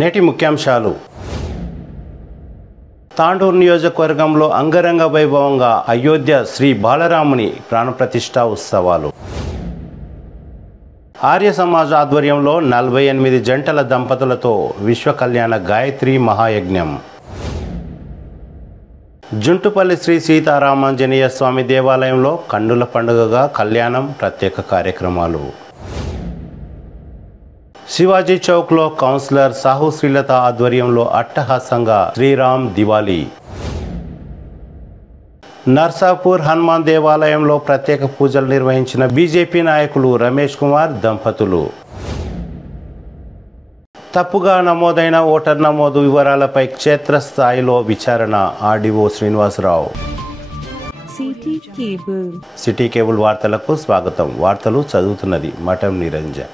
నేటి ముఖ్యాంశాలు. తాండూరు నియోజకవర్గంలో అంగరంగ వైభవంగా అయోధ్య శ్రీ బాలరాముని ప్రాణప్రతిష్ఠా ఉత్సవాలు. ఆర్య సమాజ్ ఆధ్వర్యంలో 48 జంటల దంపతులతో విశ్వ కళ్యాణ గాయత్రి మహాయజ్ఞం. జుంటుపల్లి శ్రీ సీతారామాంజనేయ స్వామి దేవాలయంలో కన్నుల పండుగగా కళ్యాణం, ప్రత్యేక కార్యక్రమాలు. శివాజీ చౌక్లో కౌన్సిలర్ సాహు శ్రీలత ఆధ్వర్యంలో అట్టహాసంగా శ్రీరామ్ దివాళీ. నర్సాపూర్ హనుమాన్ దేవాలయంలో ప్రత్యేక పూజలు నిర్వహించిన బీజేపీ నాయకులు రమేష్ కుమార్ దంపతులు. తప్పుగా నమోదైన ఓటర్ నమోదు వివరాలపై క్షేత్రస్థాయిలో విచారణ. ఆర్డీఓ శ్రీనివాసరావు. సిటీ కేబుల్ వార్తలకు స్వాగతం. వార్తలు చదువుతున్నది మఠం నిరంజన్.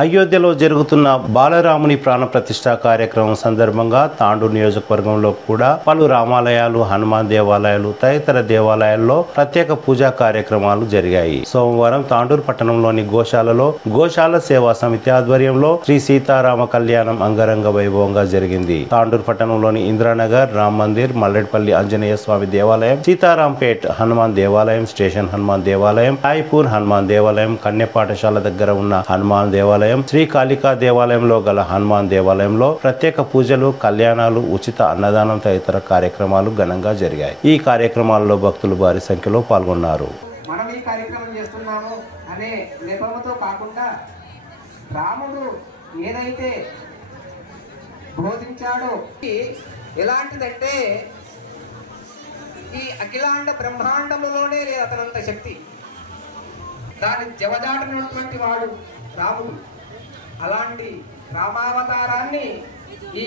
అయోధ్యలో జరుగుతున్న బాలరాముని ప్రాణప్రతిష్ఠా కార్యక్రమం సందర్భంగా తాండూరు నియోజకవర్గంలో కూడా పలు రామాలయాలు, హనుమాన్ దేవాలయాలు తదితర దేవాలయాల్లో ప్రత్యేక పూజా కార్యక్రమాలు జరిగాయి. సోమవారం తాండూరు పట్టణంలోని గోశాలలో గోశాల సేవా సమితి ఆధ్వర్యంలో శ్రీ సీతారామ కళ్యాణం అంగరంగ వైభవంగా జరిగింది. తాండూరు పట్టణంలోని ఇంద్రానగర్, రామ్ మందిర్, మల్లెడ్పల్లి ఆంజనేయ స్వామి దేవాలయం, సీతారాంపేట్ హనుమాన్ దేవాలయం, స్టేషన్ హనుమాన్ దేవాలయం, రాయ్పూర్ హనుమాన్ దేవాలయం, కన్య పాఠశాల దగ్గర ఉన్న హనుమాన్ దేవాలయం, శ్రీ కాళికా దేవాలయంలో గల హనుమాన్ దేవాలయంలో ప్రత్యేక పూజలు, కళ్యాణాలు, ఉచిత అన్నదానం తదితర కార్యక్రమాలు ఘనంగా జరిగాయి. ఈ కార్యక్రమాల్లో భక్తులు భారీ సంఖ్యలో పాల్గొన్నారు. మనం ఈ కార్యక్రమం చేస్తున్నాము అనే నెపంతో కాకుండా రాముడు ఏదైతే బోధించాడో ఎలాంటిదంటే ఈ అఖిలాండ బ్రహ్మాండములోనే లేదు అతనంత శక్తి. దాని జవదాటనటువంటి వాడు రాముడు. అలాంటి రామావతారాన్ని ఈ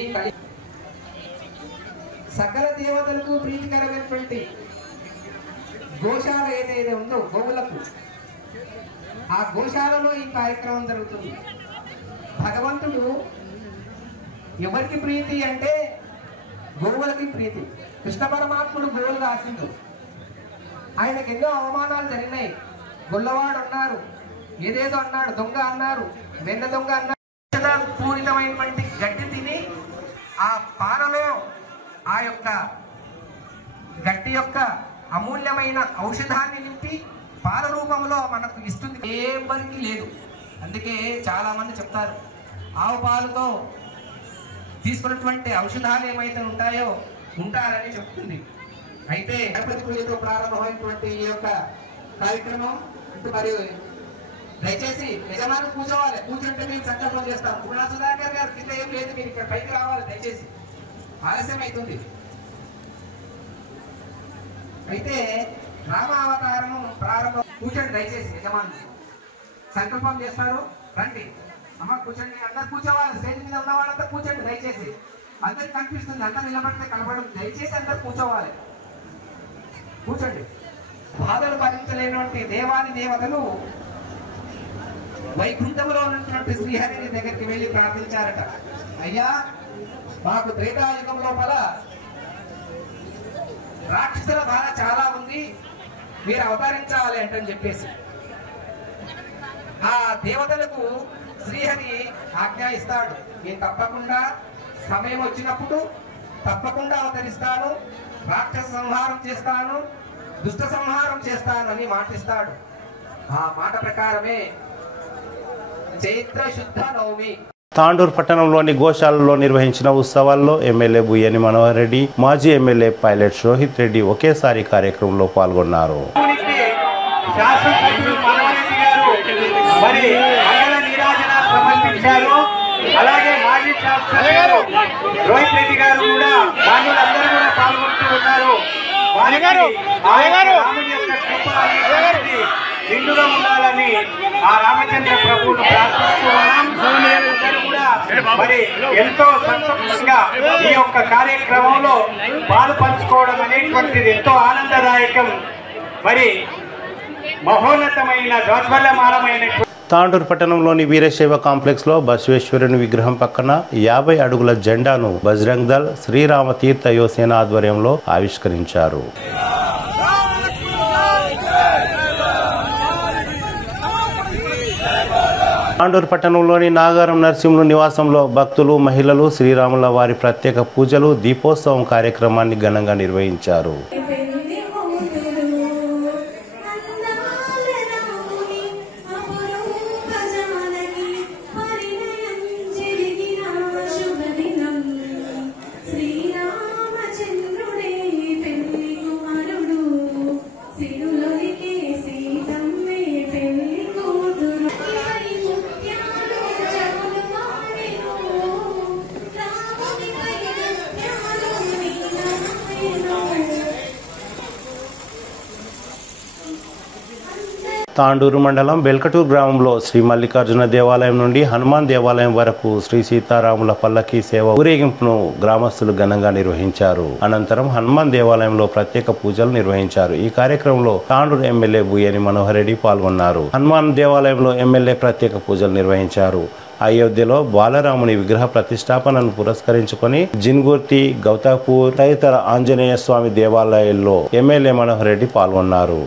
సకల దేవతలకు ప్రీతికరమైనటువంటి గోశాల ఏదైతే ఉందో గోవులకు, ఆ గోశాలలో ఈ కార్యక్రమం జరుగుతుంది. భగవంతుడు ఎవరికి ప్రీతి అంటే గోవులకి ప్రీతి. కృష్ణ పరమాత్ముడు గోవులు రాసిండు. ఆయనకు ఎన్నో అవమానాలు జరిగినాయి. గొల్లవాడు అన్నారు, ఏదేదో అన్నాడు, దొంగ అన్నారు, వెన్న దొంగ అన్నారు. పూరితమైనటువంటి గడ్డి తిని ఆ పాలలో ఆ యొక్క గడ్డి యొక్క అమూల్యమైన ఔషధాన్ని నింపి పాల రూపంలో మనకు ఇస్తుంది. ఎవరికి లేదు. అందుకే చాలా మంది చెప్తారు ఆవు పాలతో తీసుకున్నటువంటి ఔషధాలు ఏమైతే ఉంటాయో ఉంటారని చెప్తుంది. అయితే గణపతి పూజతో ప్రారంభమైనటువంటి ఈ యొక్క కార్యక్రమం మరియు దయచేసి యజమాని కూర్చోవాలి. కూర్చుంటే మేము సంకల్పం చేస్తాం. పుణా సుధాకర్ గారు కింద ఏం లేదు, మీరు ఇక్కడ పైకి రావాలి. దయచేసి ఆలస్యం అవుతుంది. అయితే రామావతారము ప్రారంభం. కూర్చోండి దయచేసి. యజమాని సంకల్పం చేస్తారు. రండి అమ్మ, కూర్చోండి. అందరు కూర్చోవాలి. స్టేజ్ మీద ఉన్న వాళ్ళంతా కూర్చోండి దయచేసి. అందరికి కనిపిస్తుంది, అందరు నిలబడితే కనపడదు. దయచేసి అందరు కూర్చోవాలి. కూర్చోండి. బాధలు భరించలేనటువంటి దేవాది దేవతలు వైకుంఠంలో ఉన్నటువంటి శ్రీహరిని దగ్గరికి వెళ్ళి ప్రార్థించారట. అయ్యా, మాకు త్రేతాయుగం లోపల రాక్షసుల బాధ చాలా ఉంది, మీరు అవతరించాలి అంటని చెప్పేసి ఆ దేవతలకు శ్రీహరి ఆజ్ఞాయిస్తాడు. నేను తప్పకుండా సమయం వచ్చినప్పుడు తప్పకుండా అవతరిస్తాను, రాక్షస సంహారం చేస్తాను, దుష్ట సంహారం చేస్తాను అని మాటిస్తాడు. ఆ మాట ప్రకారమే చైత్ర శుద్ధ నవమి తాండూరు పట్టణంలోని గోశాలలో నిర్వహించిన ఉత్సవాల్లో ఎమ్మెల్యే బుయ్యని మనోహర్ రెడ్డి, మాజీ ఎమ్మెల్యే పైలట్ రోహిత్ రెడ్డి ఒకేసారి కార్యక్రమంలో పాల్గొన్నారు. అలాగే మాజీ శాసనసభ్యులు రోహిత్ రెడ్డి గారు కూడా అందరూ కూడా పాల్గొంటూ ఉన్నారు. నిండుగా ఉండాలని ఆ రామచంద్ర ప్రభువును ప్రార్థిస్తూ ఉన్నాం. మరి ఎంతో సంతోషంగా ఈ యొక్క కార్యక్రమంలో పాలు పంచుకోవడం అనేటువంటిది ఎంతో ఆనందదాయకం. మరి మహోన్నతమైన జ్యోత్వల్యమానమైన తాండూరు పట్టణంలోని వీరశైవ కాంప్లెక్స్ లో బసవేశ్వరుని విగ్రహం పక్కన 50 అడుగుల జెండాను బజరంగ్ దళ్ శ్రీరామ తీర్థ యువసేన ఆధ్వర్యంలో ఆవిష్కరించారు. తాండూరు పట్టణంలోని నాగారం నరసింహులు నివాసంలో భక్తులు మహిళలు శ్రీరాముల వారి ప్రత్యేక పూజలు దీపోత్సవం కార్యక్రమాన్ని ఘనంగా నిర్వహించారు. తాండూరు మండలం బెల్కటూరు గ్రామంలో శ్రీ మల్లికార్జున దేవాలయం నుండి హనుమాన్ దేవాలయం వరకు శ్రీ సీతారాముల పల్లకీ సేవ ఊరేగింపును గ్రామస్తులు ఘనంగా నిర్వహించారు. అనంతరం హనుమాన్ దేవాలయంలో ప్రత్యేక పూజలు నిర్వహించారు. ఈ కార్యక్రమంలో తాండూరు ఎమ్మెల్యే బుయ్యని మనోహర్ రెడ్డి పాల్గొన్నారు. హనుమాన్ దేవాలయంలో ఎమ్మెల్యే ప్రత్యేక పూజలు నిర్వహించారు. అయోధ్యలో బాలరాముని విగ్రహ ప్రతిష్టాపనను పురస్కరించుకొని జిన్గుర్తి, గౌతాపూర్ తదితర ఆంజనేయ స్వామి దేవాలయాల్లో ఎమ్మెల్యే మనోహర్ రెడ్డి పాల్గొన్నారు.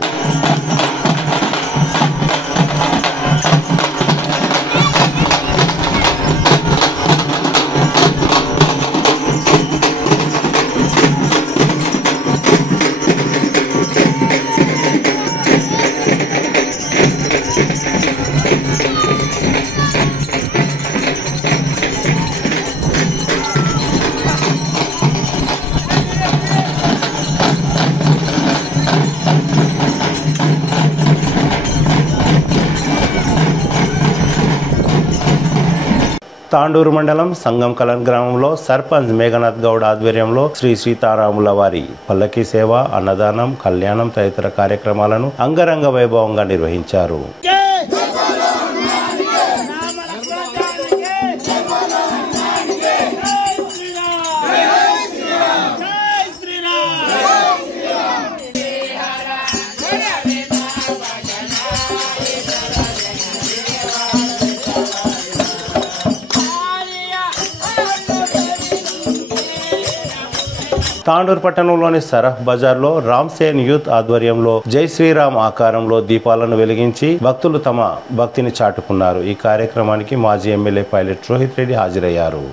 తాండూరు మండలం సంగం కలన్ గ్రామంలో సర్పంచ్ మేఘనాథ్ గౌడ్ ఆధ్వర్యంలో శ్రీ సీతారాముల వారి పల్లకీ సేవ, అన్నదానం, కళ్యాణం తదితర కార్యక్రమాలను అంగరంగ వైభవంగా నిర్వహించారు. తాండూరు పట్టణంలోని సరఫ్ బజార్లో రామ్ సేన్ యూత్ ఆధ్వర్యంలో జై శ్రీరామ్ ఆకారంలో దీపాలను వెలిగించి భక్తులు తమ భక్తిని చాటుకున్నారు. ఈ కార్యక్రమానికి మాజీ ఎమ్మెల్యే పైలట్ రోహిత్ రెడ్డి హాజరయ్యారు.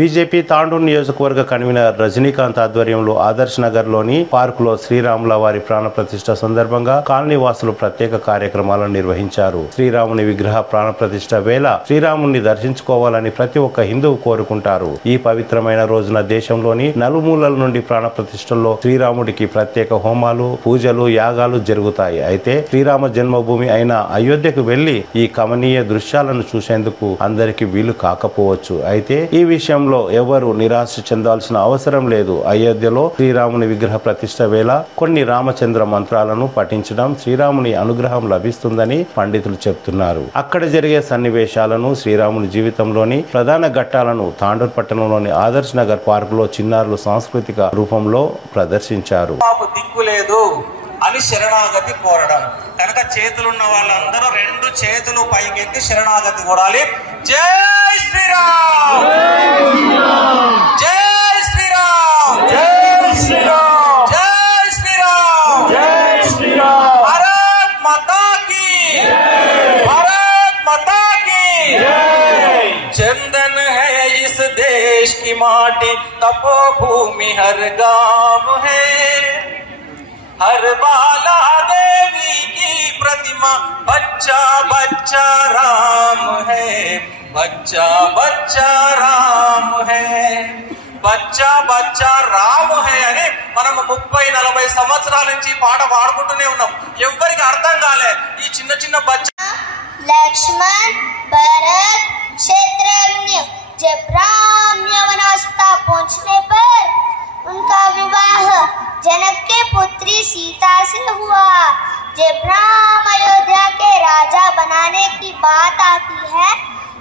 బీజేపీ తాండూరు నియోజకవర్గ కన్వీనర్ రజనీకాంత్ ఆధ్వర్యంలో ఆదర్శ్ నగర్లోని పార్కులో శ్రీరాముల వారి ప్రాణ ప్రతిష్ఠ సందర్భంగా కాలనీ వాసులు ప్రత్యేక కార్యక్రమాలను నిర్వహించారు. శ్రీరాముని విగ్రహ ప్రాణ ప్రతిష్ఠ వేళ శ్రీరాముని దర్శించుకోవాలని ప్రతి ఒక్క హిందువు కోరుకుంటారు. ఈ పవిత్రమైన రోజున దేశంలోని నలుమూలల నుండి ప్రాణ ప్రతిష్ఠల్లో శ్రీరాముడికి ప్రత్యేక హోమాలు, పూజలు, యాగాలు జరుగుతాయి. అయితే శ్రీరామ జన్మభూమి అయిన అయోధ్యకు వెళ్లి ఈ కమనీయ దృశ్యాలను చూసేందుకు అందరికీ వీలు కాకపోవచ్చు. అయితే ఈ విషయంలో ఎవరు నిరాశ చెందాల్సిన అవసరం లేదు. అయోధ్యలో శ్రీరాముని విగ్రహ ప్రతిష్ఠ వేళ కొన్ని రామచంద్ర మంత్రాలను పఠించడం శ్రీరాముని అనుగ్రహం లభిస్తుందని పండితులు చెప్తున్నారు. అక్కడ జరిగే సన్నివేశాలను, శ్రీరాముని జీవితంలోని ప్రధాన ఘట్టాలను తాండూరు పట్టణంలోని ఆదర్శ్ నగర్ పార్కులో చిన్నారులు సాంస్కృతిక రూపంలో ప్రదర్శించారు. అని శరణాగతి కోరడం కనుక చేతులున్న వాళ్ళందరూ రెండు చేతులు పైకెత్తి శరణాగతి కోరాలి. జై శ్రీరామ్, జై శ్రీరామ్, జై శ్రీరామ్, జై శ్రీరామ్, జై శ్రీరామ్. భారత్ మాతా కీ జై, భారత్ మాతా కీ జై. चंदन है इस देश की माटी, तपोभूमि हर गांव है, हर बाला देवी की प्रतिमा माँ बच्चा बच्चा राम है, बच्चा बच्चा राम है, बच्चा बच्चा राम है అని మనం 30-40 సంవత్సరాల నుంచి పాట పాడుకుంటూనే ఉన్నాం. ఎవరికి అర్థం కాలే ఈ చిన్న చిన్న బచ్చా. लक्ष्मण भरत शत्रुघ्न जब राम यवनावस्था पहुंचने पर उनका विवाह जनक के पुत्री सीता से हुआ. जब राम अयोध्या के राजा बनाने की बात आती है,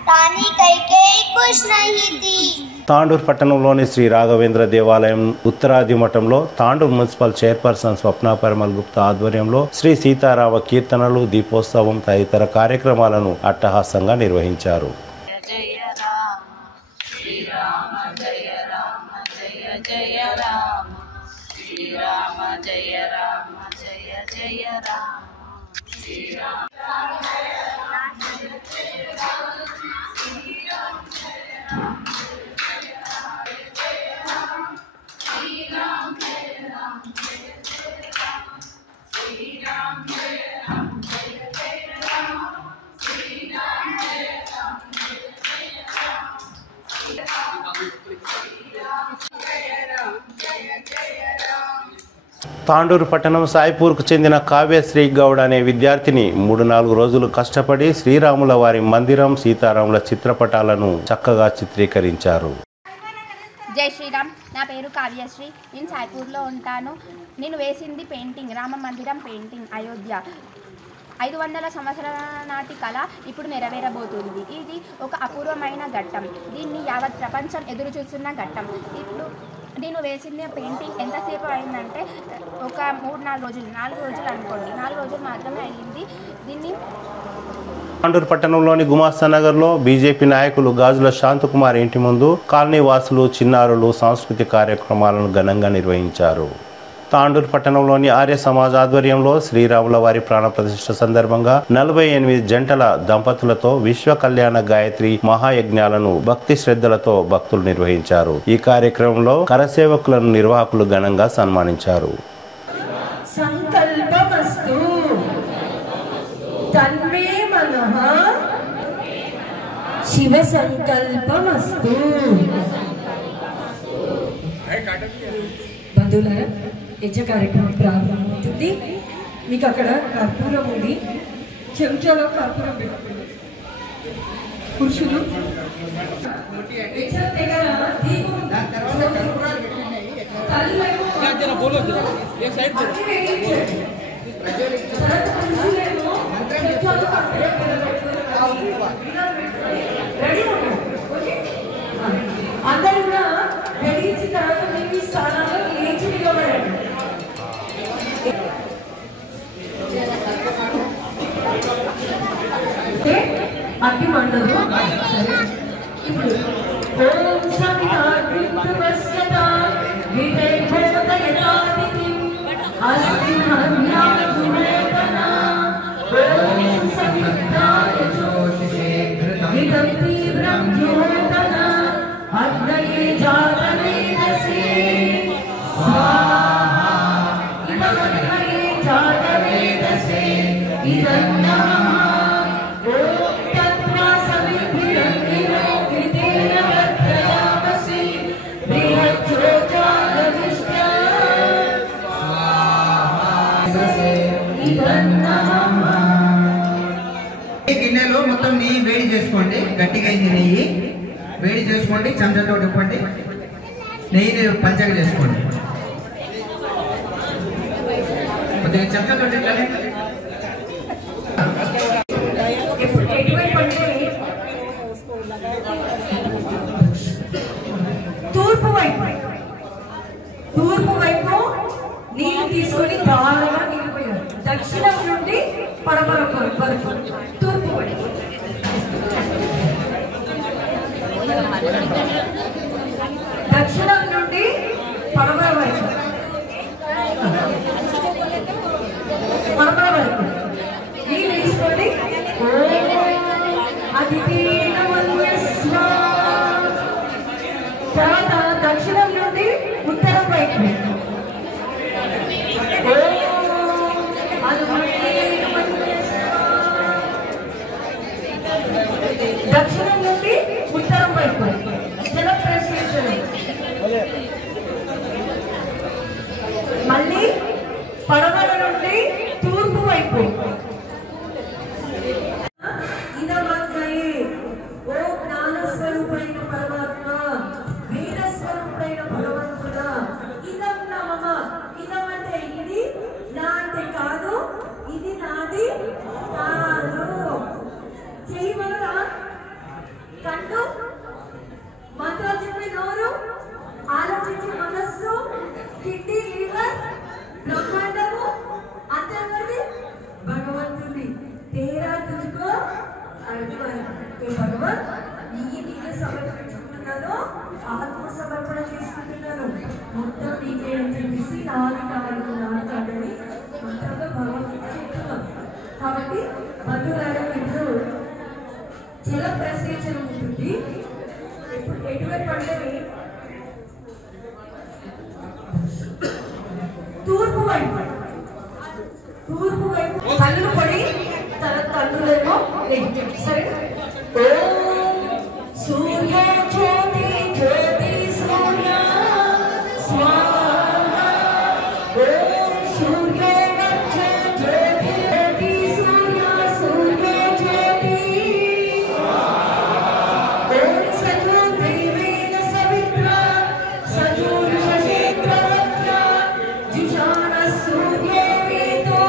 रानी कैकेयी खुश नहीं थी. తాండూరు పట్టణంలోని శ్రీ రాఘవేంద్ర దేవాలయం ఉత్తరాది మఠంలో తాండూరు మున్సిపల్ చైర్పర్సన్ స్వప్న పరిమల్ గుప్తా ఆధ్వర్యంలో శ్రీ సీతారామ కీర్తనలు, దీపోత్సవం తదితర కార్యక్రమాలను అట్టహాసంగా నిర్వహించారు. తాండూరు పట్టణం సాయిపూర్కు చెందిన కావ్యశ్రీ గౌడ్ అనే విద్యార్థిని 3-4 రోజులు కష్టపడి శ్రీరాముల వారి మందిరం, సీతారాముల చిత్రపటాలను చక్కగా చిత్రీకరించారు. జై శ్రీరామ్. నా పేరు కావ్యశ్రీ. నేను సాయిపూర్లో ఉంటాను. నేను వేసింది పెయింటింగ్, రామ మందిరం పెయింటింగ్. అయోధ్య 500 సంవత్సరాల నాటి కళ ఇప్పుడు నెరవేరబోతుంది. ఇది ఒక అపూర్వమైన ఘట్టం. దీన్ని యావత్ ప్రపంచం ఎదురు చూస్తున్న ఘట్టం. ఇప్పుడు నేను వేసిన పెయింటింగ్ ఎంతసేపు అయిందంటే ఒక 3-4 రోజులు, 4 రోజులు అనుకోండి, 4 రోజులు మాత్రమే అయ్యింది. దీన్ని తాండూరు పట్టణంలోని గుమాస్తా నగర్లో బీజేపీ నాయకులు గాజుల శాంతకుమార్ ఇంటి ముందు కాలనీ వాసులు, చిన్నారులు సాంస్కృతిక కార్యక్రమాలను ఘనంగా నిర్వహించారు. తాండూరు పట్టణంలోని ఆర్య సమాజ్ ఆధ్వర్యంలో శ్రీరాముల వారి ప్రాణప్రతిష్ఠ సందర్భంగా 48 జంటల దంపతులతో విశ్వ కళ్యాణ గాయత్రి మహాయజ్ఞాలను భక్తి శ్రద్ధలతో భక్తులు నిర్వహించారు. ఈ కార్యక్రమంలో కరసేవకులను నిర్వాహకులు ఘనంగా సన్మానించారు. సంకల్పమస్తు తన్మే మనః శివ సంకల్పమస్తు. బంధువులారా, యజ్ఞ కార్యక్రమం ప్రారంభమవుతుంది. మీకు అక్కడ కర్పూరం ఉంది, చెంచాలో కర్పూరం పెట్టుకోండి. పురుషులు అందరూ కూడా వెలిగించిన తర్వాత మీ స్థానాల్లో లేచి నిలబడండి. అగ్గి మండదు. సరే, ఇప్పుడు ఓం సమితాద్విత్వస్యతా విదేహోదయతాదితిం అస్తిమన్యాజునేతనా ఓం సమితాయజోషే విదం తీవ్రం జ్యోతనా అగ్నయే జాతవేదసే స్వాహా ఇదమగ్నయే జాతవేదసే ఇదం నమః. ఓం తత్రా సవిభిరంగిరో విదేన వర్ధయామసి బృహజ్యోజాగవిష్ట స్వాహా ఇదం నమః. ఈ గిన్నెలో మొత్తం నెయ్యి వేడి చేసుకోండి. గట్టిగా అయింది నెయ్యి వేడి చేసుకోండి. చెంచాతో తిప్పండి. నెయ్యిని పంచగా చేసుకోండి. కొద్దిగా చెంచాతో తిప్పండి. తూర్పు వైపు నీళ్ళు తీసుకొని బాగా నిలిపోయారు. దక్షిణం నుండి పడమర వరకు తూర్పు వైపు. దక్షిణం నుండి పడమర వైపు, పడమర వైపు నీళ్ళు తీసుకొని తర్వాత దక్షిణం నుండి ఉత్తరం వైపు ఆలోచించే మనస్సు, కిడ్నీ, లివర్, బ్రహ్మాండము అంతేకాదు భగవంతుడి. తేరా తుజుకో భగవన్ నీకే సమర్పించుకుంటున్నాను, ఆత్మ సమర్పణ చేసుకుంటున్నాను, మొత్తం నీకే అని చెప్పేసి నాలుగు నాలుగని మొత్తంగా భగవంతుడు చెప్తున్నాం. కాబట్టి బంధువులారా ఇప్పుడు జల ప్రసేచనం ఉంటుంది. ఇప్పుడు ఎటువంటి అంటే తూర్పు వైపు కళ్ళు పడి తల్లులేమో సరే. సూర్య జ్యోతి జ్యోతి సూర్య స్వాహా. సూర్య జ్యోతి జ్యోతి సూర్య సూర్య జ్యోతి. సజు దేవేన సవిత్ర సజు శశేత్రవత్ర జుషాన సూర్య వేదో.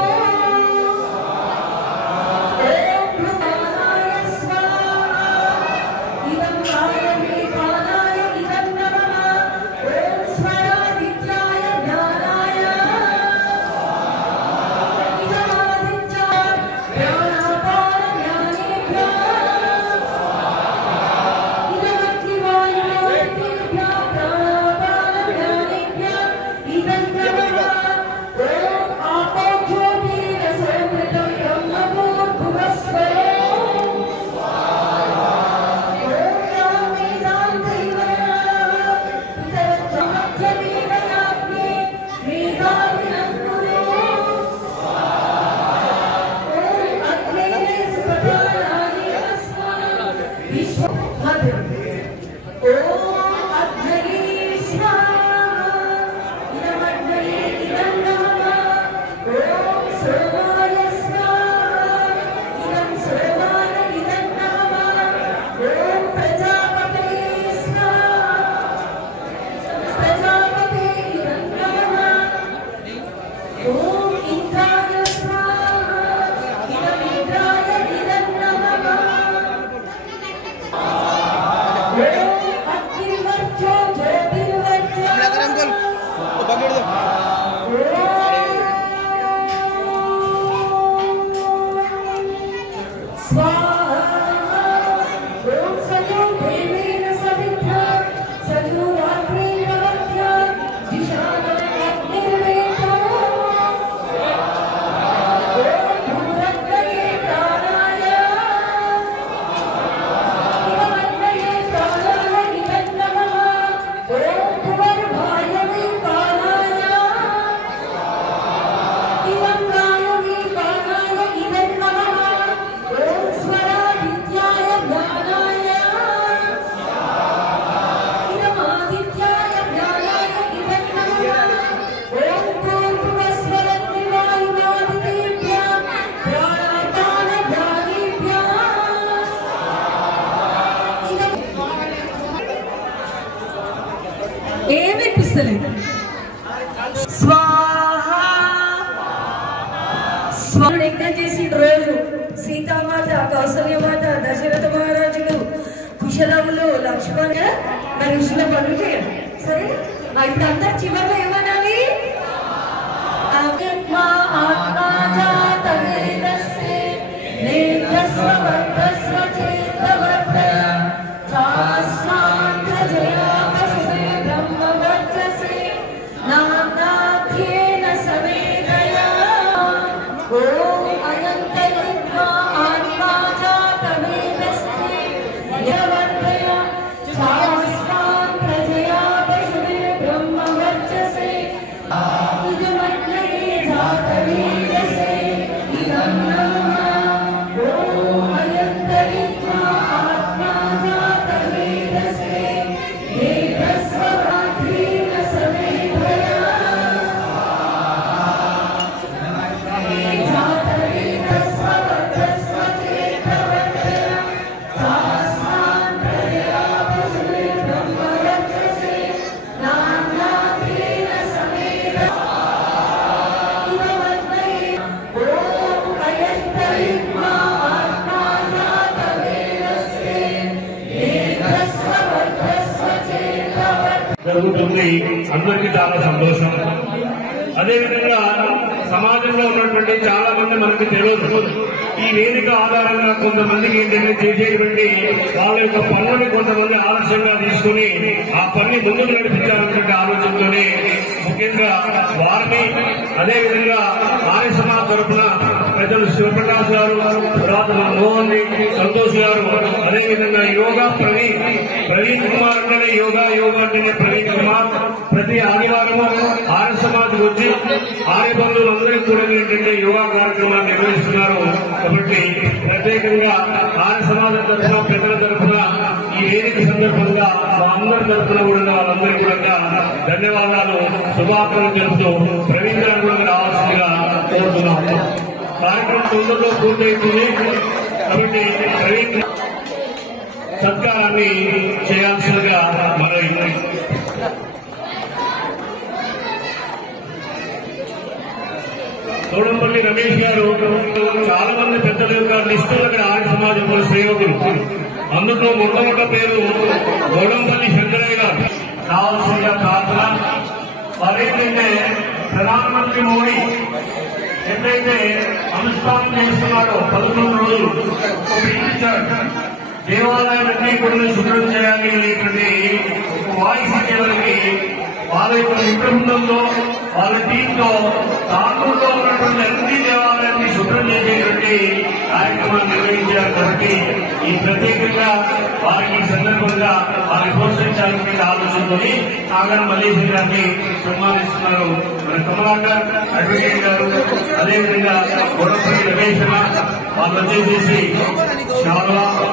సీతామాత, కౌసల్యమాత, దశరథ మహారాజులు, కుశలములు, లక్ష్మణ మరి ఋషుల పనులు చేయాలి. సరే ఇప్పుడు అందరు చివరిలో ఏమనాలి? Om జరుగుతుంది. అందరికీ చాలా సంతోషం. అదేవిధంగా సమాజంలో ఉన్నటువంటి చాలా మంది మనకి తెలియదు. ఈ వేదిక ఆధారంగా కొంతమందికి ఏంటంటే చేసేటువంటి వాళ్ళ యొక్క పనులని కొంతమంది ఆలస్యంగా తీసుకుని ఆ పని ముందుకు నడిపించాలన్నటువంటి ఆలోచనతోనే ముఖ్యంగా వారిని, అదేవిధంగా ఆర్య సమాజ్ తరఫున పెద్దలు శివప్రకాష్ గారు, తర్వాత మోహన్ రెడ్డి, సంతోష్ గారు, అదేవిధంగా యోగా ప్రవీణ్ కుమార్ అంటేనే యోగా అంటేనే ప్రవీణ్ కుమార్ ప్రతి ఆదివారం ఆర్య సమాజ్ వచ్చి ఆర్య బంధువులందరికీ కూడా ఏంటంటే యోగా కార్యక్రమాన్ని నిర్వహిస్తున్నారు. కాబట్టి ప్రత్యేకంగా ఆర్య సమాజం తరఫున, పెద్దల తరఫున ఈ వేదిక సందర్భంగా మా అందరి తరఫున కూడా వాళ్ళందరికీ కూడా ధన్యవాదాలు, శుభాకాంక్షలు తెలుపుతూ ప్రవీణ్ గారు కూడా రావాల్సిందిగా కోరుతున్నాం. కార్యక్రమం తొందరలో పూర్తవుతుంది కాబట్టి ప్రవీణ్ సత్కారాన్ని చేయాల్సిందిగా మనవి. తోడంపల్లి రమేష్ గారు చాలా మంది పెద్దల యొక్క లిస్టులు అక్కడ ఆర్య సమాజంలో సేవకులు, అందులో మొట్టమొదటి పేరు తోడంపల్లి శంకరయ్య గారు. కావాల్సిందిగా ప్రార్థన. మరేంటంటే ప్రధానమంత్రి మోడీ ఎప్పుడైతే అనుష్ఠానం చేస్తున్నాడో 11 రోజులు దేవాలయాలన్నీ కూడా శుభ్రం చేయాలి అనేటువంటి వాయిస్ ఇచ్చేవారికి వాళ్ళ యొక్క నిబృందంలో వాళ్ళ టీంతో తాండూరులో ఉన్నటువంటి అన్ని దేవాలయాన్ని శుభ్రం చేసేటువంటి కార్యక్రమాన్ని నిర్వహించారు. కాబట్టి ఈ ప్రత్యేకంగా వారికి ఈ సందర్భంగా వారిని ప్రోత్సహించాలని ఆలోచనతోని నాగన్ మల్లేశ్వరి గారిని సన్మానిస్తున్నారు. మన కమలాకర్ అడ్వకేట్ గారు, అదేవిధంగా గొడవపల్లి రమేష్ వాళ్ళు వచ్చేసేసి శారదాతో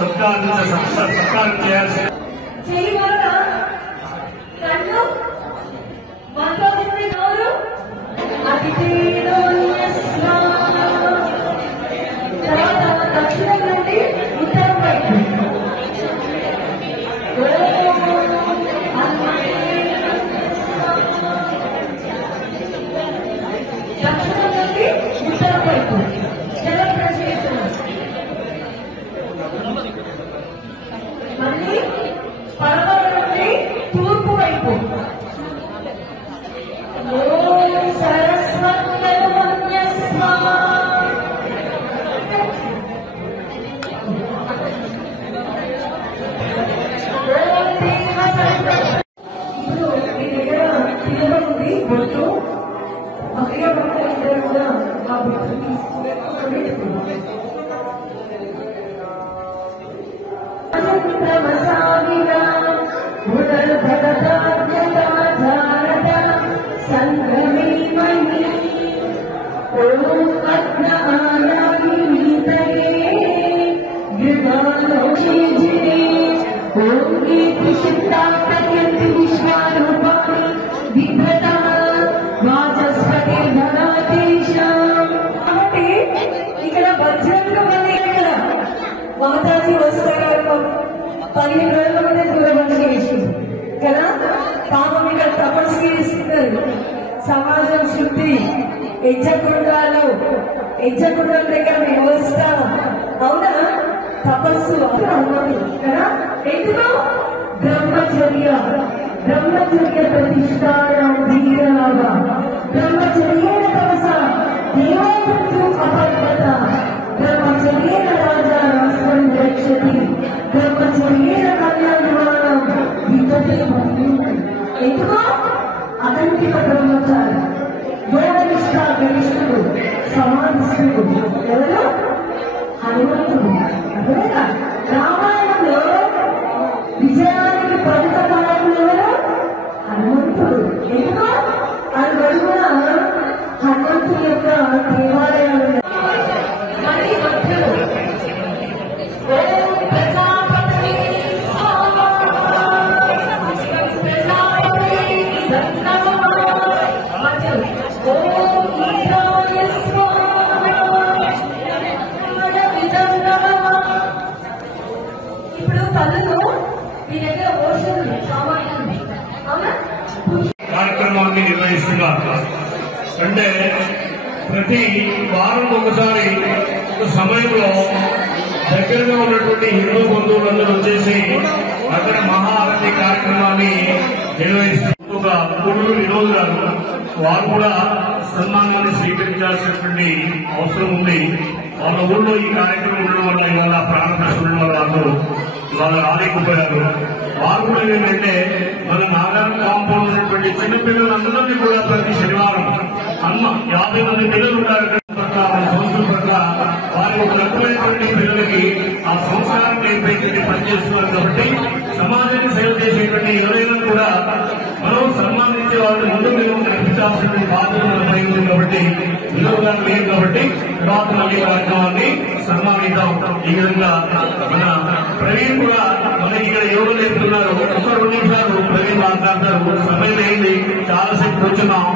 సత్కారం చేయాల్సి దక్షిణం నుండి ఉత్తరం వైపు జల ప్రచేతన, మళ్ళీ పడమర నుండి తూర్పు వైపు ఇక్కడ బడ్జెట్ మాతాజీ వస్తారు 15 రోజుల ముందే దూరబంధం చేసింది కదా. పాపం ఇక్కడ తపస్సు చేస్తున్నారు. సమాజం శుద్ధి, యజ్ఞకుండాల దగ్గర వ్యవస్థ, అవునా తపస్సు అన్నది కదా. ఎందుకు బ్రహ్మచర్య ప్రతిష్టానం ధీరలాగా బ్రహ్మచర్యేన తపస దేవామృత్యు అపర్వత బ్రహ్మచర్యేన రాజా రాష్ట్రం రక్షతి బ్రహ్మచర్యేన కళ్యాణమానం విపదే. ఎందుకో అదంతిక బ్రహ్మచారి, యోగనిష్ట గరిష్ఠుడు, సమాధిష్ఠుడు ఎవరు? హనుమంతుడు. అదేగా రామాయణంలో విజయానికి ప్రముఖ కారణం ఎవరు? హనుమంతుడు. ఎందుకో అది వరుణ హనుమంతుడి యొక్క దేవాలయాలు కార్యక్రమాన్ని నిర్వహిస్తున్నారు. అంటే ప్రతి వారం ఒకసారి ఒక సమయంలో దగ్గరగా ఉన్నటువంటి హిందూ బంధువులందరూ వచ్చేసి అక్కడ మహాఆరతి కార్యక్రమాన్ని రాములు గారు వారు కూడా సన్మానాన్ని స్వీకరించాల్సినటువంటి అవసరం ఉంది. వాళ్ళ ఊళ్ళో ఈ కార్యక్రమం ఉండడం వల్ల ఇవాళ ప్రాణ ప్రశ్న వాళ్ళు ఇవాళ రాలేకపోయారు. వారు కూడా ఏంటంటే మన నాగారం కాంపౌండ్ ఉన్నటువంటి చిన్నపిల్లలందరినీ కూడా ప్రతి శనివారం అమ్మ 50 మంది పిల్లలు ఉంటారు పట్ల సంస్కృతి పట్ల వారి ఒక రకమైనటువంటి పిల్లలకి ఆ సంస్కారం నేర్పేటువంటి పనిచేస్తున్నారు. కాబట్టి సమాజానికి సేవ చేసేటువంటి ఎవరైనా కూడా మనం సన్మానించే వాళ్ళని ముందు మేము నడిపించాల్సినటువంటి బాధ్యత మనపై ఉంది. కాబట్టి విలువగా లేదు. కాబట్టి తర్వాత మళ్ళీ కార్యక్రమాన్ని సన్మానిద్దాం. ఈ విధంగా మన ప్రవీణ్ కూడా మనకి ఇక్కడ ఎవరు నేర్పుతున్నారు. ఒక 2 నిమిషాలు ప్రవీణ్ మాట్లాడతారు. సమయం అయింది, చాలాసేపు కూర్చున్నాం,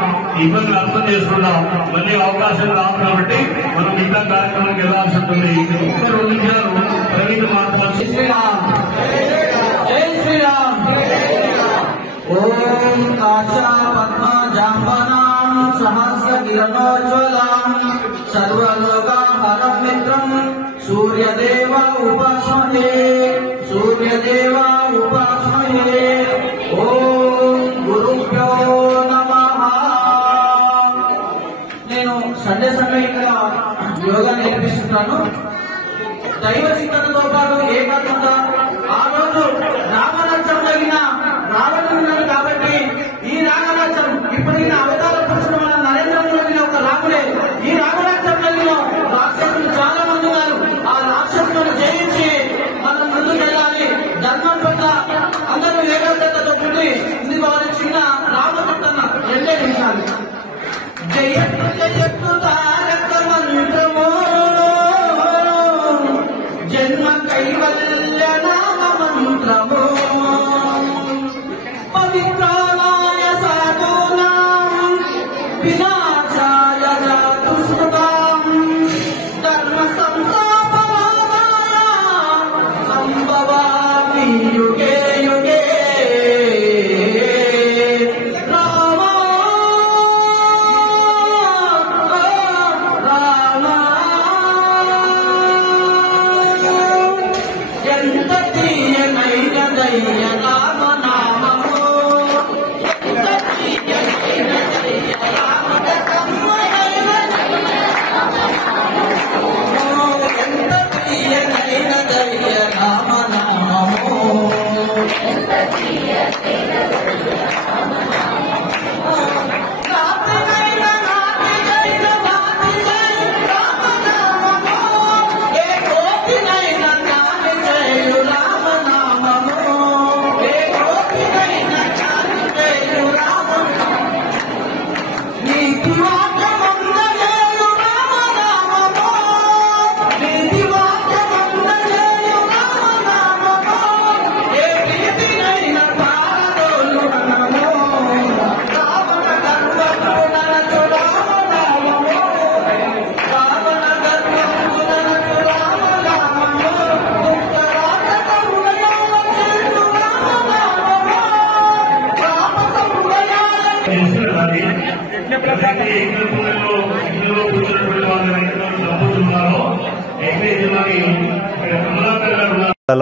ఇబ్బందులు అర్థం చేసుకున్నాం. మళ్ళీ అవకాశం రాదు కాబట్టి మనం మిగతా కార్యక్రమానికి వెళ్ళాల్సి ఉంటుంది. 2 నిమిషాలు ప్రవీణ్ మాట్లాడారు. ఓం ఆశా పద్మజాంబనాం సహస్ర కిరణోజ్వలాం సర్వలోకాహరం మిత్రం సూర్యదేవ ఉపాస్మహే సూర్యదేవ ఉపాస్మహే. ఓం గురుభ్యో నమః. నేను సండే ఇక్కడ యోగా నేర్పిస్తున్నాను. దైవ చింతనతో పాటు ఏకాగ్రత. ఆ రోజు రామరాజ్యం కలిగిన రావణుడు ఉన్నాడు కాబట్టి ఈ రామరాజ్యం ఇప్పుడు అవతార పురుషుడు మన నరేంద్ర మోదీ ఒక రాముడే. ఈ రామరాజ్యం కలిగిన రాక్షసులు చాలా మంది ఉన్నారు. ఆ రాక్షసులను జయించి మనం ముందుకు వెళ్ళాలి. ధర్మం పట్ల అందరూ ఏకాగ్రతతో కూడి ఇది వారి చిన్న రామభక్తన్న 2 నిమిషాలు. జయత్తు జయత్తు తారక మంత్రమో జన్మ కైవల్య నామ మంత్రమో పవిత్రాయ సాధూనాం వినాశాయ దుష్కృతాం ధర్మ సంస్థాపనాయ సంభవామి యుగే యుగే.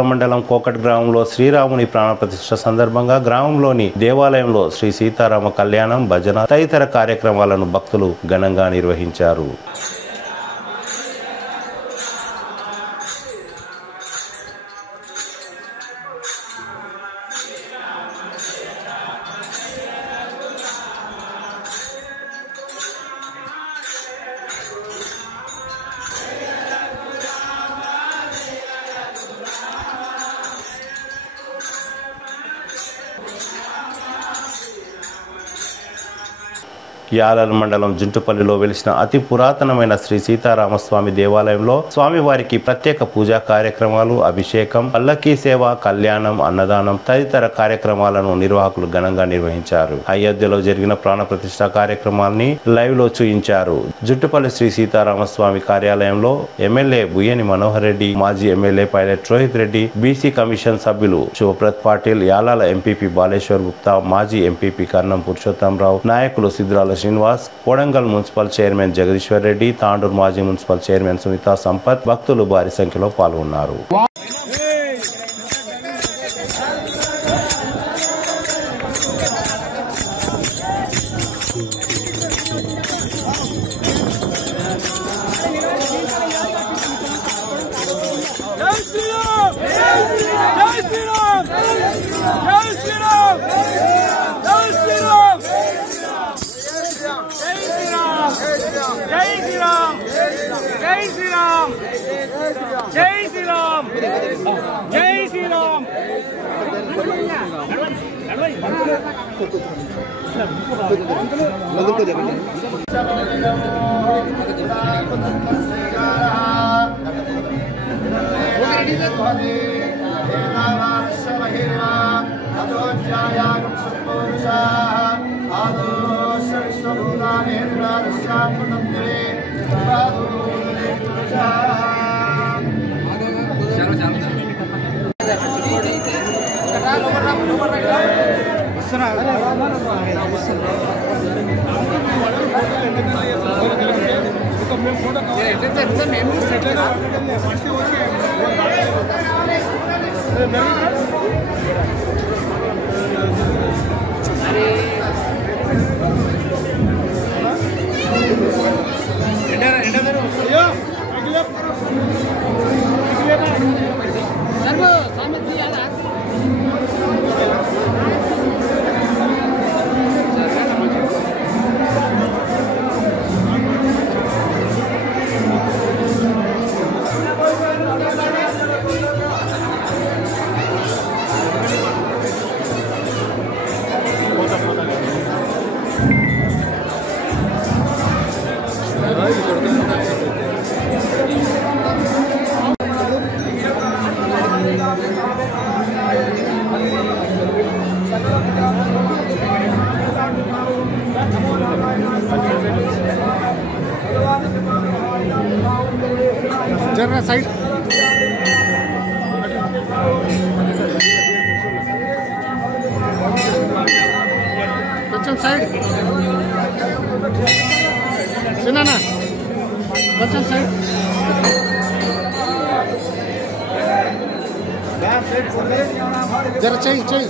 మండలం కోకట్ గ్రామంలో శ్రీరాముని ప్రాణప్రతిష్ఠ సందర్భంగా గ్రామంలోని దేవాలయంలో శ్రీ సీతారామ కళ్యాణం, భజన తదితర కార్యక్రమాలను భక్తులు ఘనంగా నిర్వహించారు. యాలల్ మండలం జుంటుపల్లిలో వెలిసిన అతి పురాతనమైన శ్రీ సీతారామస్వామి దేవాలయంలో స్వామివారికి ప్రత్యేక పూజా కార్యక్రమాలు, అభిషేకం, పల్లకీ సేవ, కళ్యాణం, అన్నదానం తదితర కార్యక్రమాలను నిర్వాహకులు ఘనంగా నిర్వహించారు. అయోధ్యలో జరిగిన ప్రాణ ప్రతిష్ఠ కార్యక్రమాన్ని లైవ్ లో చూయించారు. జుట్టుపల్లి శ్రీ సీతారామస్వామి కార్యాలయంలో ఎమ్మెల్యే బుయ్యని మనోహర్ రెడ్డి, మాజీ MLA pilot Rohit Reddy, BC commission సభ్యులు శివప్రత్ పాటిల్, యాలాల ఎంపీపీ బాలేశ్వర్ గుప్తా, మాజీ ఎంపీపీ కర్ణం పురుషోత్తంరావు, నాయకులు సిద్రాల శ్రీనివాస్, కోడంగల్ మున్సిపల్ చైర్మన్ జగదీశ్వర్ రెడ్డి, తాండూరు మాజీ మున్సిపల్ చైర్మన్ సునీతా సంపత్, భక్తులు భారీ సంఖ్యలో పాల్గొన్నారు. जरा साइड बच्चन साइड सुना ना बच्चन साइड जरा चाहिए चाहिए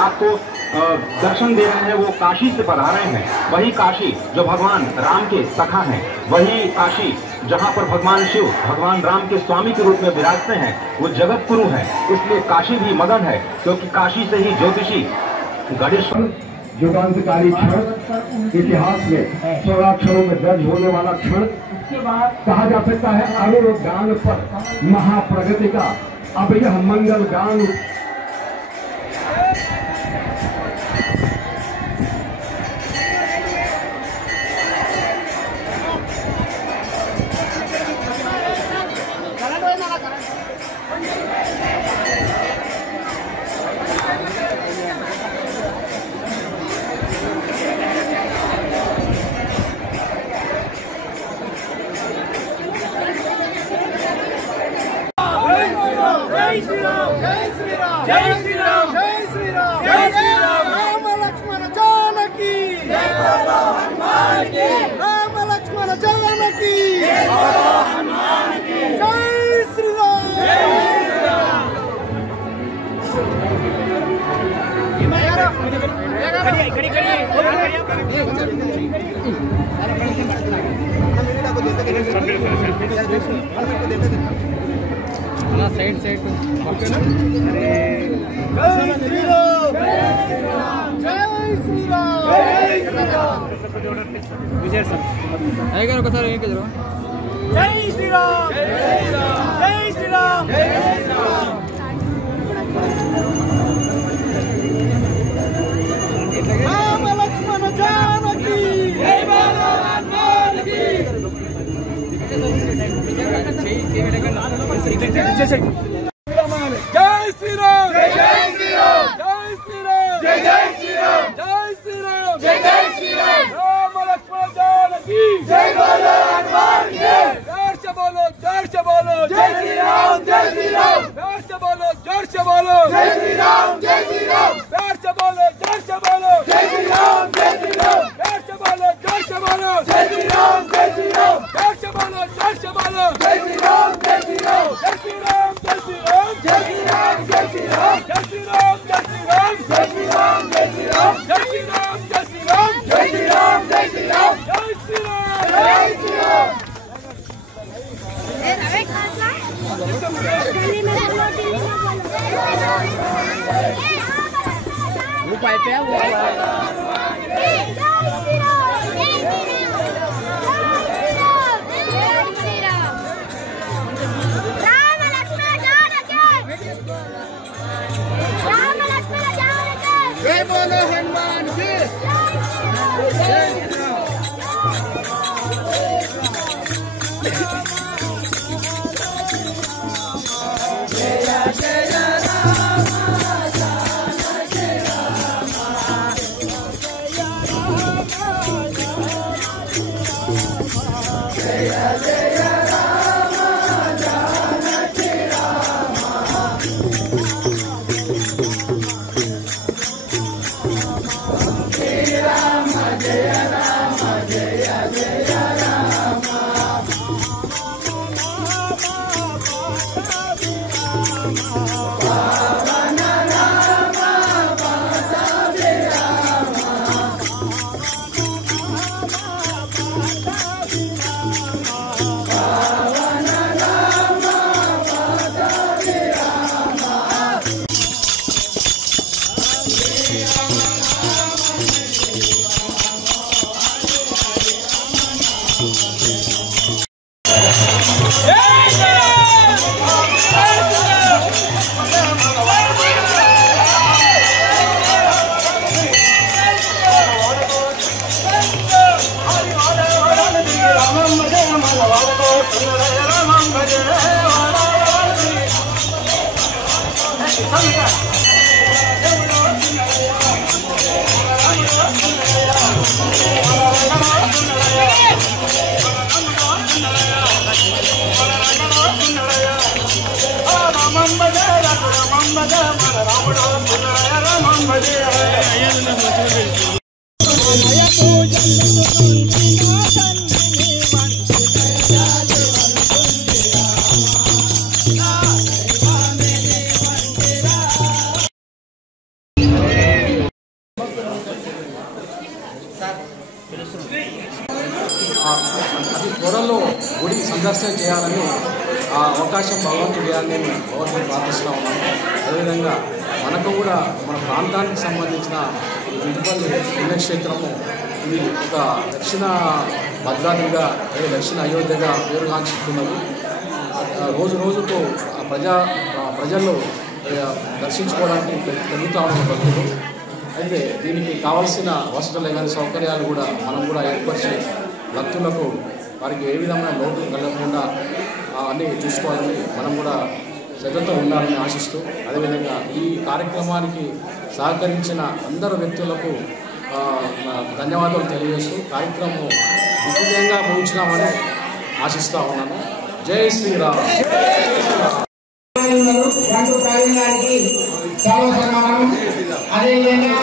आपको दर्शन दे रहे हैं वो काशी से पधारे हैं। वही काशी जो भगवान राम के सखा हैं, वही काशी जहाँ पर भगवान शिव भगवान राम के स्वामी के रूप में विराजते हैं, वो जगत गुरु है। इसलिए काशी भी मगन है, क्योंकि काशी से ही ज्योतिषी गणेश युगांतकारी क्षण इतिहास में 16 अक्षरों में दर्ज होने वाला क्षण कहा जा सकता है। अनुगान पर महाप्रगति का अब यह मंगल गान जय श्री राम जय श्री राम जय श्री राम जय श्री राम जय श्री राम राम लक्ष्मण जानकी जय बोलो हनुमान की राम लक्ष्मण जानकी जय बोलो हनुमान की जय श्री राम जय श्री राम। साइड साइड जय श्री राम जय श्री राम जय श्री राम विजय सर आएगा ना सर एक जरा जय श्री राम जय श्री राम जय श्री राम जय श्री राम। राम लक्ष्मण जानकी जय శ్రీరామ్ జై శ్రీరామ్ జై శ్రీరామ్ జై శ్రీరామ్ జై శ్రీరామ్ జై శ్రీరామ్ రామ లక్ష్మణ జానకి జై బోలో హనుమాన్ की जोर से बोलो जय श्रीराम जय श्रीराम जोर से बोलो जय श्रीराम जय श्रीराम प्यार से बोलो जय श्रीराम जय श्रीराम प्यार से बोलो जय श्रीराम जय श्रीराम प्यार से बोलो जय श्रीराम जय श्रीराम जय श्रीराम जय श्रीराम जय श्रीराम जय श्रीराम जय श्रीराम जय श्रीराम जय श्रीराम जय श्रीराम जय श्रीराम जय श्रीराम जय श्रीराम जय श्रीराम जय श्रीराम जय श्रीराम जय श्रीराम जय बोलो हनुमान जी త్వరలో గుడి సందర్శన చేయాలని ఆ అవకాశం భగవంతుడు ఇవ్వాలని నేను భగవంతుని ప్రార్థిస్తూ ఉన్నాను. అదేవిధంగా మనకు కూడా మన ప్రాంతానికి సంబంధించిన తిరుపతి పుణ్యక్షేత్రము ఇది ఒక దక్షిణ భద్రాద్రిగా దక్షిణ అయోధ్యగా పేరుగాంచుతున్నది. రోజు రోజుకు ప్రజల్లో దర్శించుకోవడానికి పెరుగుతూ ఉన్న భక్తులు. అయితే దీనికి కావాల్సిన వసతులే కానీ సౌకర్యాలు కూడా మనం కూడా ఏర్పరిచి భక్తులకు వారికి ఏ విధమైన లోటు కలగకుండా అన్నీ చూసుకోవాలని మనం కూడా శ్రద్ధతో ఉండాలని ఆశిస్తూ, అదేవిధంగా ఈ కార్యక్రమానికి సహకరించిన అందరు వ్యక్తులకు ధన్యవాదాలు తెలియజేస్తూ కార్యక్రమం విజయంగా ముగించినామని ఆశిస్తూ ఉన్నాను. జై శ్రీరామ్. చాలా సన్మానం. అదేవిధంగా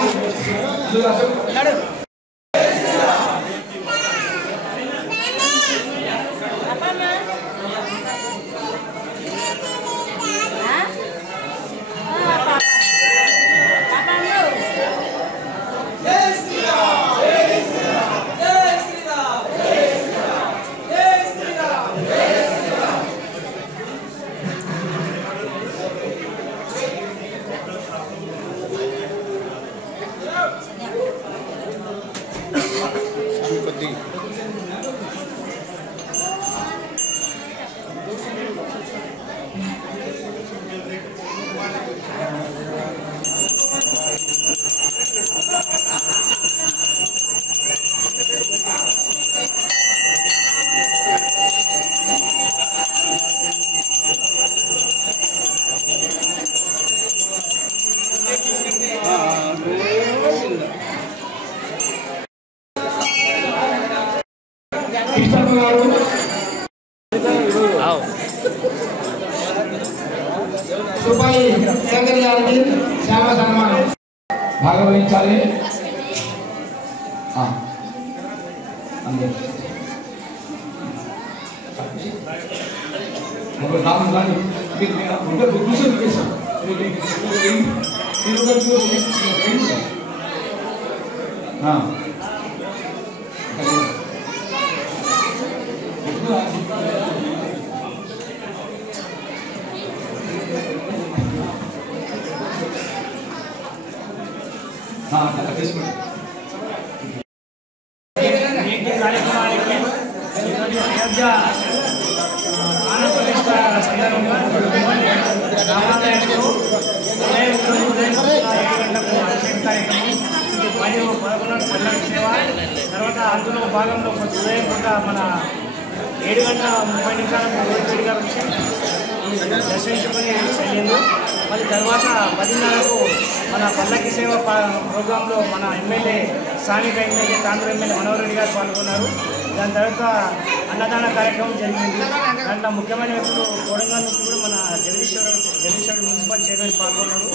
కృష్ణమ్మ గారు సుబ్బాయి శంకర్ గారికి శ్యామ సన్మానం భాగవహించాలి. మరియు 11 పల్లకి సేవ తర్వాత అందులో భాగంలో ఉదయం పూట మన 7:30 రోడ్డు గారు వచ్చి దర్శించుకొని వెళ్ళింది. మళ్ళీ తర్వాత 10:30కు మన పల్లకి సేవ ప్రోగ్రాంలో మన ఎమ్మెల్యే స్థానిక ఎమ్మెల్యే తాండూరు ఎమ్మెల్యే మనోహర్ రెడ్డి గారు పాల్గొన్నారు. దాని తర్వాత అన్నదాన కార్యక్రమం జరిగింది. దాంట్లో ముఖ్యమైన వ్యక్తులు కోడంగల్ నుంచి కూడా మన జగదీశ్వర మున్సిపల్ చైర్మన్ పాల్గొన్నారు.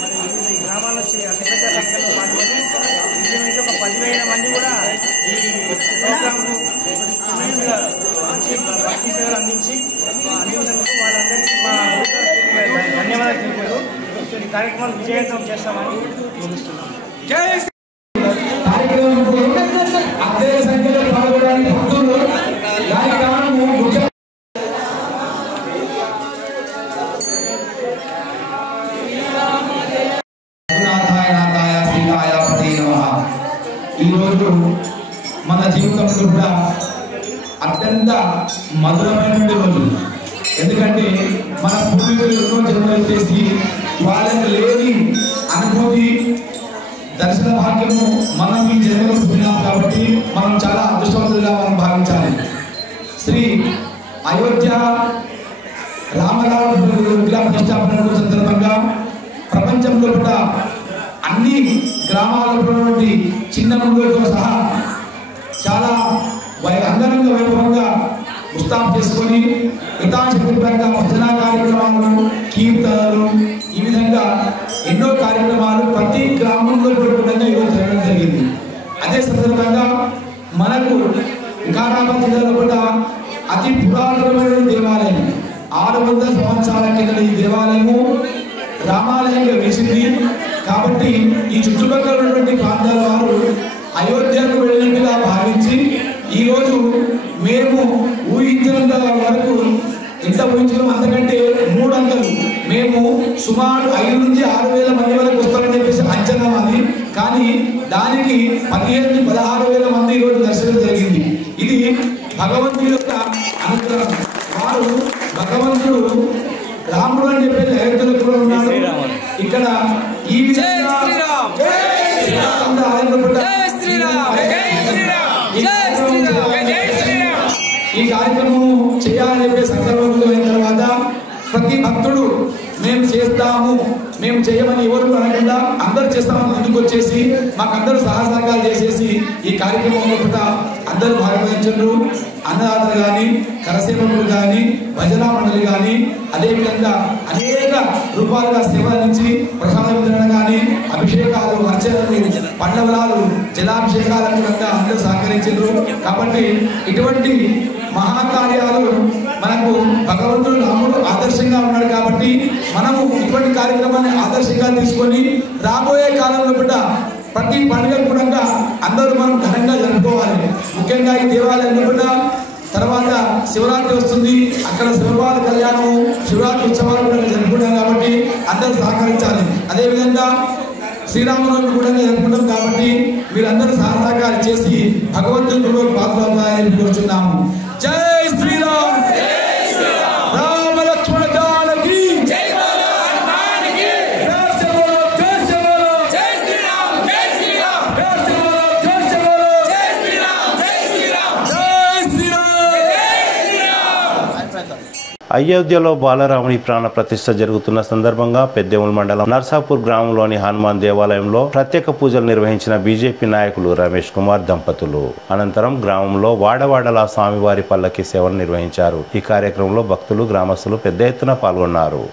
మరి వివిధ గ్రామాల నుంచి అతిపెద్ద సంఖ్యలో పాల్గొని ఇంచుమించు ఒక 10,000 మంది కూడా ఈ ప్రోగ్రాంను భక్తి సేవలు అందించి అందించినందుకు వాళ్ళందరికీ మా ధన్యవాదాలు తెలిపారు. ఈ కార్యక్రమాలు విజయవంతం చేస్తామని ముగిస్తున్నాం. అదే సంఖ్యలో పాల్గొనడానికి భక్తులు దానికి కారణము ఈరోజు మన జీవితంలో కూడా అత్యంత మధురమైనటువంటి రోజు. ఎందుకంటే మన పూర్వీకులు ఎన్నో జన్మలు చేసి వాళ్ళకి లేని అనుభూతి దర్శన భాగ్యము మనం ఈ జన్మలో పొందినాం కాబట్టి మనం చాలా అదృష్టవంతులుగా మనం భావించాలి. శ్రీ అయోధ్య రామరావు విగ్రహ ప్రతిష్టాపన సందర్భంగా ప్రపంచంలో కూడా అన్ని గ్రామాలలో ఉన్నటువంటి చిన్న ముందులతో సహా చాలా అంగరంగ వైభవంగా ముస్తాబు చేసుకొని యథాశక్తిపరంగా భజనా కార్యక్రమాలు, కీర్తనలు, ఈ విధంగా ఎన్నో కార్యక్రమాలు ప్రతి గ్రామంలో విధంగా ఈరోజు జరగడం జరిగింది. అదే సందర్భంగా మనకు వికారాబాద్ జిల్లాలో కూడా అతి పురాతనమైన దేవాలయం 600 సంవత్సరాల కింద ఈ దేవాలయము రామాలయంగా వేసింది. కాబట్టి ఈ చుట్టుపక్కల ఉన్నటువంటి ప్రాంతాల వారు అయోధ్యకు వెళ్ళినట్టుగా భావించి ఈరోజు మేము ఊహించినంత వరకు ఎంత ఊహించడం అంతకంటే 3 అంతలు మేము సుమారు 5 నుంచి 6,000 మంది వరకు వస్తారని చెప్పేసి అంచనా అది. కానీ దానికి 15,000-16,000 మంది ఈరోజు దర్శనం జరిగింది. ఇది భగవంతుడి యొక్క అనుగ్రహం. వారు భగవంతుడు రాముడు అని చెప్పేసి అయోధ్యలో కూడా ఉన్నాడు. ఇక్కడ ఈ విధంగా ఈ కార్యక్రమం చేయాలని చెప్పే సంకల్పంలో అయిన తర్వాత ప్రతి భక్తుడు మేము చేస్తాము, మేము చేయమని ఎవరు అనకుండా అందరూ చేస్తామని ముందుకు వచ్చేసి మాకందరూ సహకారాలు చేసేసి ఈ కార్యక్రమంలో కూడా అందరూ భాగవహించారు. అన్నదాతలు కానీ, కరసేవకులు కానీ, భజనా మండలి కానీ, అదేవిధంగా అనేక రూపాలుగా సేవల నుంచి ప్రసాద వితరణ కానీ, అభిషేకాలు, అర్చనలు, పండవలాలు, జలాభిషేకాలకు కూడా అందరూ సహకరించారు. కాబట్టి ఇటువంటి మహాకార్యాలు మనకు భగవంతుడు రాముడు ఆదర్శంగా ఉన్నాడు. కాబట్టి మనము ఇటువంటి కార్యక్రమాన్ని ఆదర్శంగా తీసుకొని రాబోయే కాలంలో కూడా ప్రతి పండుగ కూడా అందరూ మనం ఘనంగా జరుపుకోవాలి. ముఖ్యంగా ఈ దేవాలయంలో కూడా తర్వాత శివరాత్రి వస్తుంది. అక్కడ శివపాద కళ్యాణము, శివరాత్రి ఉత్సవాలు కూడా జరుపుకుంటాం. కాబట్టి అందరూ సహకరించాలి. అదేవిధంగా శ్రీరామనవమి కూడా జరుపుకుంటాం. కాబట్టి మీరందరూ సహకారం చేసి భగవంతుని పాత్రవుతారని కోరుచున్నాము. జై శ్రీరామ్, రామ లక్ష్మణ జానకి జై, బోలో హనుమాన్ కి జై, జై బోలో, జై బోలో, జై శ్రీరామ్, జై శ్రీరామ్, జై బోలో, జై బోలో, జై శ్రీరామ్, జై శ్రీరామ్, జై శ్రీరామ్, జై శ్రీరామ్. అయోధ్యలో బాలరాముని ప్రాణ ప్రతిష్ఠ జరుగుతున్న సందర్భంగా పెద్దేముల్ మండలం నర్సాపూర్ గ్రామంలోని హనుమాన్ దేవాలయంలో ప్రత్యేక పూజలు నిర్వహించిన బీజేపీ నాయకులు రమేష్ కుమార్ దంపతులు. అనంతరం గ్రామంలో వాడవాడలా స్వామివారి పల్లకి సేవలు నిర్వహించారు. ఈ కార్యక్రమంలో భక్తులు, గ్రామస్తులు పెద్ద ఎత్తున పాల్గొన్నారు.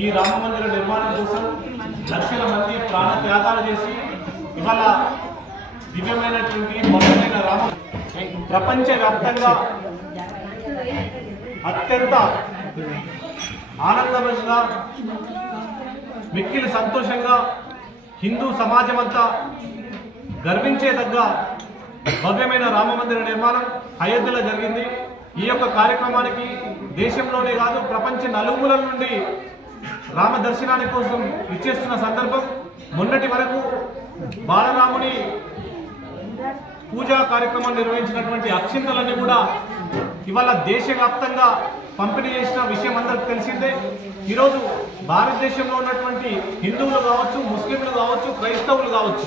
ఈ రామ మందిర నిర్మాణం కోసం లక్షల మంది ప్రాణ త్యాగాలు చేసి ఇవాళ దివ్యమైనటువంటి భవ్యమైన రామ ప్రపంచవ్యాప్తంగా అత్యంత ఆనందవంతంగా మిక్కిలి సంతోషంగా హిందూ సమాజం అంతా గర్వించేదగ్గ భవ్యమైన రామ మందిర నిర్మాణం అయోధ్యలో జరిగింది. ఈ యొక్క కార్యక్రమానికి దేశంలోనే కాదు ప్రపంచ నలుమూలల నుండి రామ దర్శనాని కోసం ఇచ్చేస్తున్న సందర్భం. మొన్నటి వరకు బాలరాముని పూజా కార్యక్రమం నిర్వహించినటువంటి అక్షింతలన్నీ కూడా ఇవాళ దేశవ్యాప్తంగా పంపిణీ చేసిన విషయం అందరికి తెలిసిందే. ఈరోజు భారతదేశంలో ఉన్నటువంటి హిందువులు కావచ్చు, ముస్లింలు కావచ్చు, క్రైస్తవులు కావచ్చు,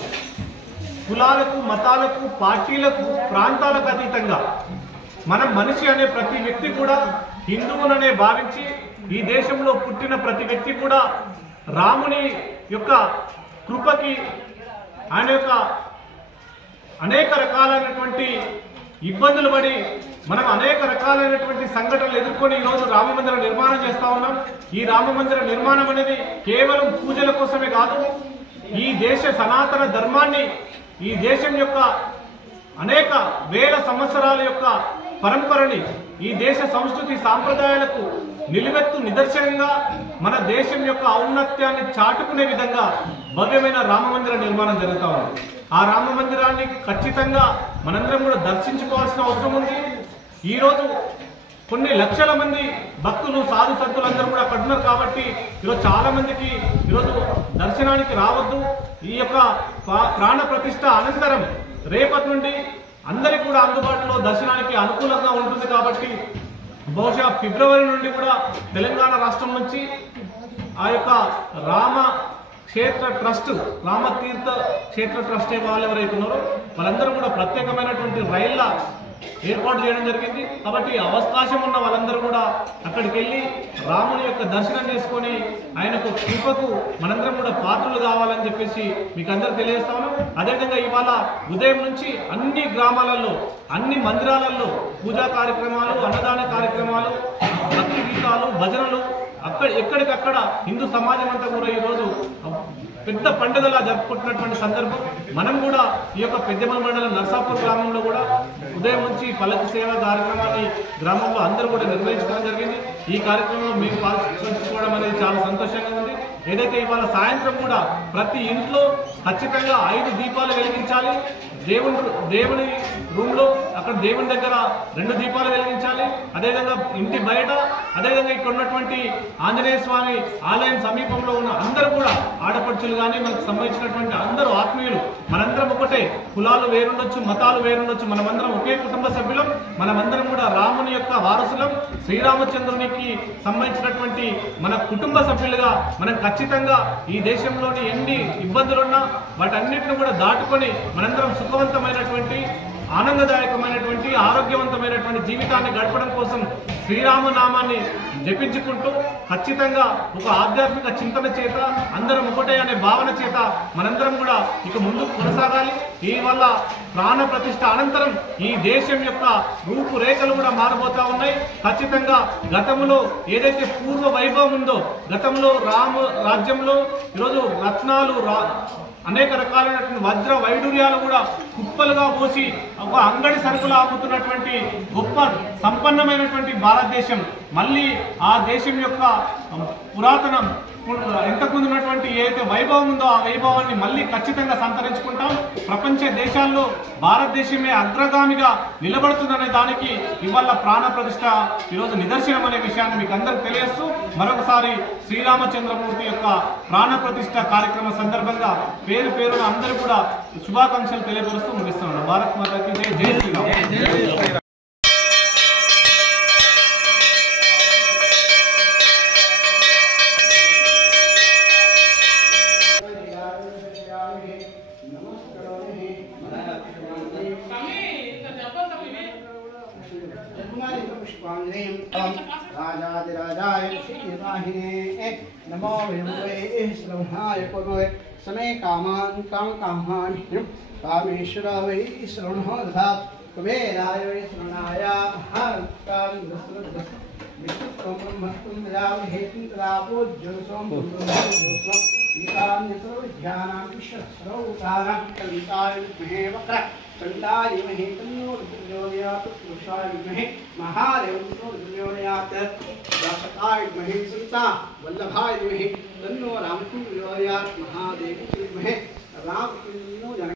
కులాలకు, మతాలకు, పార్టీలకు, ప్రాంతాలకు అతీతంగా మనం మనిషి అనే ప్రతి వ్యక్తి కూడా హిందువులనే భావించి ఈ దేశంలో పుట్టిన ప్రతి వ్యక్తి కూడా రాముని యొక్క కృపకి ఆయన యొక్క అనేక రకాలైనటువంటి ఇబ్బందులు పడి మనం అనేక రకాలైనటువంటి సంఘటనలు ఎదుర్కొని ఈరోజు రామ మందిర నిర్మాణం చేస్తా ఉన్నాం. ఈ రామ మందిర నిర్మాణం అనేది కేవలం పూజల కోసమే కాదు, ఈ దేశ సనాతన ధర్మాన్ని, ఈ దేశం యొక్క అనేక వేల సంవత్సరాల యొక్క పరంపరని, ఈ దేశ సంస్కృతి సాంప్రదాయాలకు నిలువెత్తు నిదర్శనంగా మన దేశం యొక్క ఔన్నత్యాన్ని చాటుకునే విధంగా భవ్యమైన రామ మందిర నిర్మాణం జరుగుతూ ఉంది. ఆ రామ మందిరాన్ని ఖచ్చితంగా మనందరం కూడా దర్శించుకోవాల్సిన అవసరం ఉంది. ఈరోజు కొన్ని లక్షల మంది భక్తులు, సాధు సంతులందరూ కూడా అక్కడ ఉన్నారు కాబట్టి ఈరోజు చాలా మందికి ఈరోజు దర్శనానికి రావద్దు. ఈ యొక్క ప్రాణ ప్రతిష్ఠ అనంతరం రేపటి నుండి అందరికీ కూడా అందుబాటులో దర్శనానికి అనుకూలంగా ఉంటుంది కాబట్టి బహుశా ఫిబ్రవరి నుండి కూడా తెలంగాణ రాష్ట్రం నుంచి ఆ యొక్క రామ క్షేత్ర ట్రస్ట్, రామతీర్థ క్షేత్ర ట్రస్ట్ వాళ్ళు ఎవరైతే ఉన్నారో వాళ్ళందరూ కూడా ప్రత్యేకమైనటువంటి రైళ్ల ఏర్పాటు చేయడం జరిగింది. కాబట్టి అవకాశం ఉన్న వాళ్ళందరూ కూడా అక్కడికి వెళ్ళి రాముని యొక్క దర్శనం చేసుకొని ఆయనకు కృపకు మనందరం కూడా పాత్రలు కావాలని చెప్పేసి మీకు అందరూ తెలియజేస్తాను. అదేవిధంగా ఇవాళ ఉదయం నుంచి అన్ని గ్రామాలలో, అన్ని మందిరాలలో పూజా కార్యక్రమాలు, అన్నదాన కార్యక్రమాలు, భక్తి గీతాలు, భజనలు ఎక్కడికక్కడ హిందూ సమాజం అంతా కూడా ఈరోజు పెద్ద పండుగలా జరుపుకుంటున్నటువంటి సందర్భం. మనం కూడా ఈ యొక్క పెద్దమల మండలం నర్సాపూర్ గ్రామంలో కూడా ఉదయం నుంచి పల్లకి సేవ కార్యక్రమాన్ని గ్రామంలో అందరూ కూడా నిర్వహించడం జరిగింది. ఈ కార్యక్రమంలో మేము పాల్గొంచుకోవడం అనేది చాలా సంతోషంగా ఉంది. ఏదైతే ఇవాళ సాయంత్రం కూడా ప్రతి ఇంట్లో ఖచ్చితంగా 5 దీపాలు వెలిగించాలి. దేవుని రూమ్లో అక్కడ దేవుని దగ్గర 2 దీపాలు వెలిగించాలి. అదేవిధంగా ఇంటి బయట, అదేవిధంగా ఇక్కడ ఉన్నటువంటి ఆంజనేయ స్వామి ఆలయం సమీపంలో ఉన్న అందరూ కూడా ఆడపడుచులు కానీ మనకు సంబంధించినటువంటి అందరూ ఆత్మీయులు, మనందరం ఒకటే. కులాలు వేరుండొచ్చు, మతాలు వేరుండొచ్చు, మనమందరం ఒకే కుటుంబ సభ్యులం. మనమందరం కూడా రాముని యొక్క వారసులం. శ్రీరామచంద్రునికి సంబంధించినటువంటి మన కుటుంబ సభ్యులుగా మనం ఖచ్చితంగా ఈ దేశంలోని ఎన్ని ఇబ్బందులున్నా వాటన్నిటిని కూడా దాటుకొని మనందరం సుఖవంతమైనటువంటి, ఆనందదాయకమైనటువంటి, ఆరోగ్యవంతమైనటువంటి జీవితాన్ని గడపడం కోసం శ్రీరామనామాన్ని జపించుకుంటూ ఖచ్చితంగా ఒక ఆధ్యాత్మిక చింతన చేత అందరం ఒకటే అనే భావన చేత మనందరం కూడా ఇక ముందుకు కొనసాగాలి. ఈ వల్ల ప్రాణ ప్రతిష్ఠ అనంతరం ఈ దేశం యొక్క రూపురేఖలు కూడా మారబోతా ఉన్నాయి. ఖచ్చితంగా గతంలో ఏదైతే పూర్వ వైభవం ఉందో, గతంలో రామ రాజ్యంలో ఈరోజు రత్నాలు, అనేక రకాలైనటువంటి వజ్ర వైడూర్యాలు కూడా కుప్పలుగా పోసి ఒక అంగడి సరుకులు ఆపుతున్నటువంటి గొప్ప సంపన్నమైనటువంటి భారతదేశం మళ్ళీ ఆ దేశం యొక్క పురాతన ఇంతకుముందు ఉన్నటువంటి ఏదైతే వైభవం ఉందో ఆ వైభవాన్ని మళ్ళీ ఖచ్చితంగా సంతరించుకుంటాం. ప్రపంచ దేశాల్లో భారతదేశమే అగ్రగామిగా నిలబడుతుందనే దానికి ఇవాళ ప్రాణ ప్రతిష్ఠ ఈరోజు నిదర్శనం అనే విషయాన్ని మీకు అందరికి తెలియజేస్తూ మరొకసారి శ్రీరామచంద్రమూర్తి యొక్క ప్రాణ ప్రతిష్ఠ కార్యక్రమం సందర్భంగా పేరు పేరున అందరూ కూడా శుభాకాంక్షలు తెలియపరుస్తూ ముగిస్తున్నాను. భారత్ మాతాకి జై. జై శ్రీరామ్. राजाधिराजाय श्रीवाहिने नमो वै श्रवणाय कुर्वे समे कामान् कामकामान् कामेश्वर वै श्रवणो दधात् कुबेराय वै श्रवणाय विष्णुत्वं ब्रह्मत्वं विदामहे तदापोज्योतिषं ब्रह्मोत्सवं ईशान्यसर्वविद्यानां ईश्वरसर्वभूतानां कलिताय विद्महे वक्र चण्डाय विद्महे तन्नो प्रचोदयात् पुरुषाय विद्महे महादेव प्रचोदयात् व्यासकाय विद्महे सीता वल्लभाय विद्महे तन्नो रामचन्द्र प्रचोदयात् महादेव विद्महे रामचन्द्रो जन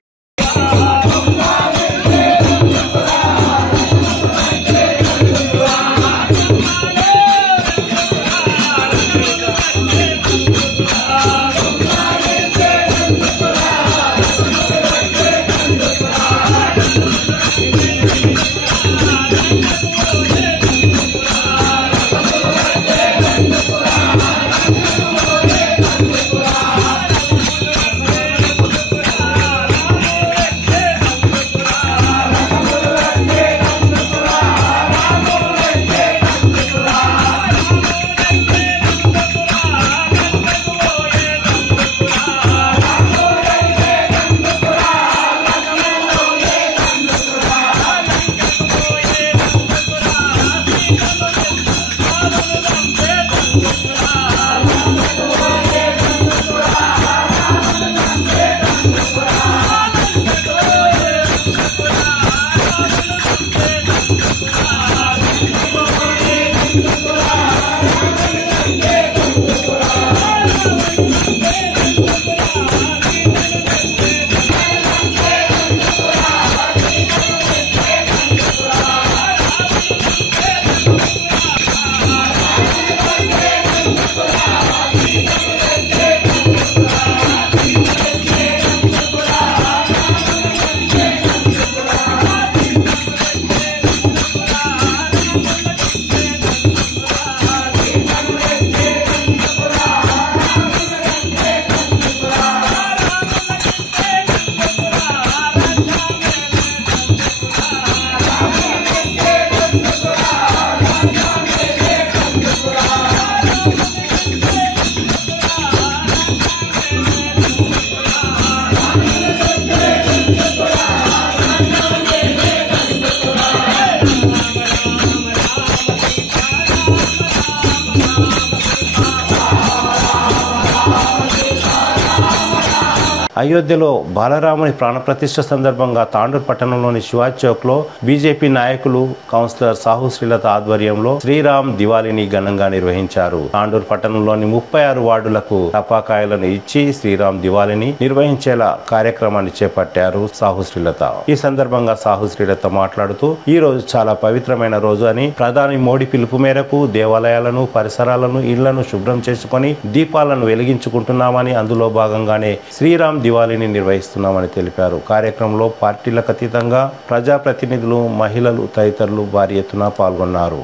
అయోధ్యలో బాలరాముని ప్రాణప్రతిష్ఠ సందర్భంగా తాండూర్ పట్టణంలోని శివాజ్ చౌక్ లో బీజేపీ నాయకులు కౌన్సిలర్ సాహు శ్రీలత ఆధ్వర్యంలో శ్రీరామ్ దివాళీని ఘనంగా నిర్వహించారు. తాండూర్ పట్టణంలోని 36 వార్డులకు టపాకాయలను ఇచ్చి శ్రీరామ్ దివాళీని నిర్వహించేలా కార్యక్రమాన్ని చేపట్టారు సాహు శ్రీలత. ఈ సందర్భంగా సాహు శ్రీలత మాట్లాడుతూ ఈ రోజు చాలా పవిత్రమైన రోజు అని, ప్రధాని మోడీ పిలుపు మేరకు దేవాలయాలను, పరిసరాలను, ఇళ్లను శుభ్రం చేసుకుని దీపాలను వెలిగించుకుంటున్నామని, అందులో భాగంగానే శ్రీరామ్ దివాళీని నిర్వహిస్తున్నామని తెలిపారు. కార్యక్రమంలో పార్టీలకు అతీతంగా ప్రజాప్రతినిధులు, మహిళలు తదితరులు భారీ ఎత్తున పాల్గొన్నారు.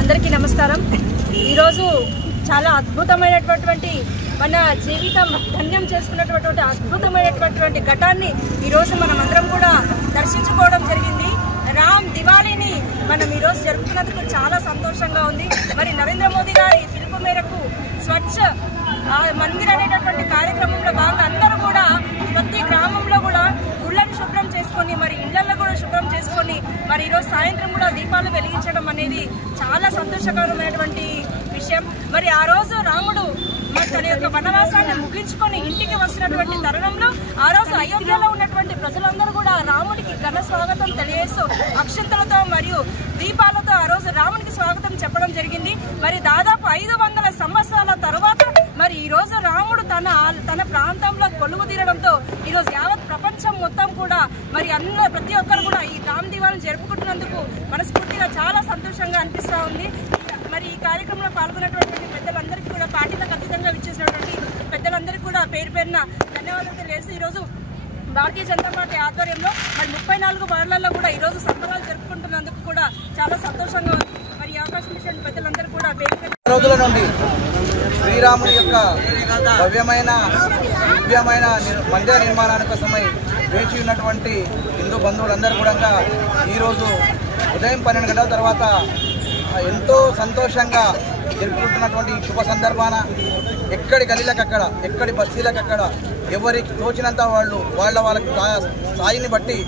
అందరికీ నమస్కారం. ఈరోజు చాలా అద్భుతమైనటువంటి మన జీవితం ధన్యం చేసుకున్నటువంటి అద్భుతమైనటువంటి ఘటాన్ని ఈరోజు మనం అందరం కూడా దర్శించుకోవడం జరిగింది. రామ్ దివాళీని మనం ఈరోజు జరుపుకున్నందుకు చాలా సంతోషంగా ఉంది. మరి నరేంద్ర మోదీ గారి పిలుపు మేరకు స్వచ్ఛ మందిర్ అనేటటువంటి కార్యక్రమంలో భాగంగా అందరూ కూడా ప్రతి గ్రామంలో కూడా గుళ్ళను శుభ్రం చేసుకొని, మరి ఇళ్లలో కూడా శుభ్రం చేసుకొని, మరి ఈరోజు సాయంత్రం కూడా దీపాలు వెలిగించడం అనేది చాలా సంతోషకరమైనటువంటి విషయం. మరి ఆ రోజు రాముడు తన యొక్క వనవాసాన్ని ముగించుకొని ఇంటికి వస్తున్నటువంటి తరుణంలో ఆ రోజు అయోధ్యలో ఉన్నటువంటి ప్రజలందరూ కూడా రాముడికి ఘన స్వాగతం తెలియజేస్తూ అక్షంతలతో మరియు దీపాలతో ఆ రోజు రాముడికి స్వాగతం చెప్పడం జరిగింది. మరి దాదాపు 500 సంవత్సరాల తర్వాత మరి ఈ రోజు రాముడు తన ప్రాంతంలో కొలువు తీరడంతో ఈరోజు యావత్ ప్రపంచం మొత్తం కూడా మరి ప్రతి ఒక్కరు కూడా ఈ రామ్ దివాళిని జరుపుకుంటున్నందుకు మనస్ఫూర్తిగా చాలా సంతోషంగా అనిపిస్తూ ఉంది. మరి ఈ కార్యక్రమంలో పాల్గొన్నటువంటి పెద్దలందరికీ కూడా పార్టీలకు అతీతంగా విచ్చేసినటువంటి పెద్దలందరికీ కూడా పేరు పేరున ధన్యవాదాలు తెలియజేసి ఈరోజు భారతీయ జనతా పార్టీ ఆధ్వర్యంలో మరి 34 వార్డులలో కూడా ఈరోజు సంబరాలు జరుపుకుంటున్నందుకు కూడా చాలా సంతోషంగా ఉంది. మరి అవకాశం ఇచ్చిన పెద్దలందరూ కూడా రోజుల నుండి శ్రీరాముని యొక్క భవ్యమైన మందిర నిర్మాణానికి కోసమై వేచి ఉన్నటువంటి హిందూ బంధువులందరూ కూడా ఈరోజు ఉదయం 12 గంటల తర్వాత ఎంతో సంతోషంగా జరుపుకుంటున్నటువంటి శుభ సందర్భాన ఎక్కడి గలీలకక్కడ ఎక్కడి బస్తీలకక్కడ ఎవరికి తోచినంత వాళ్ళకి స్థాయిని బట్టి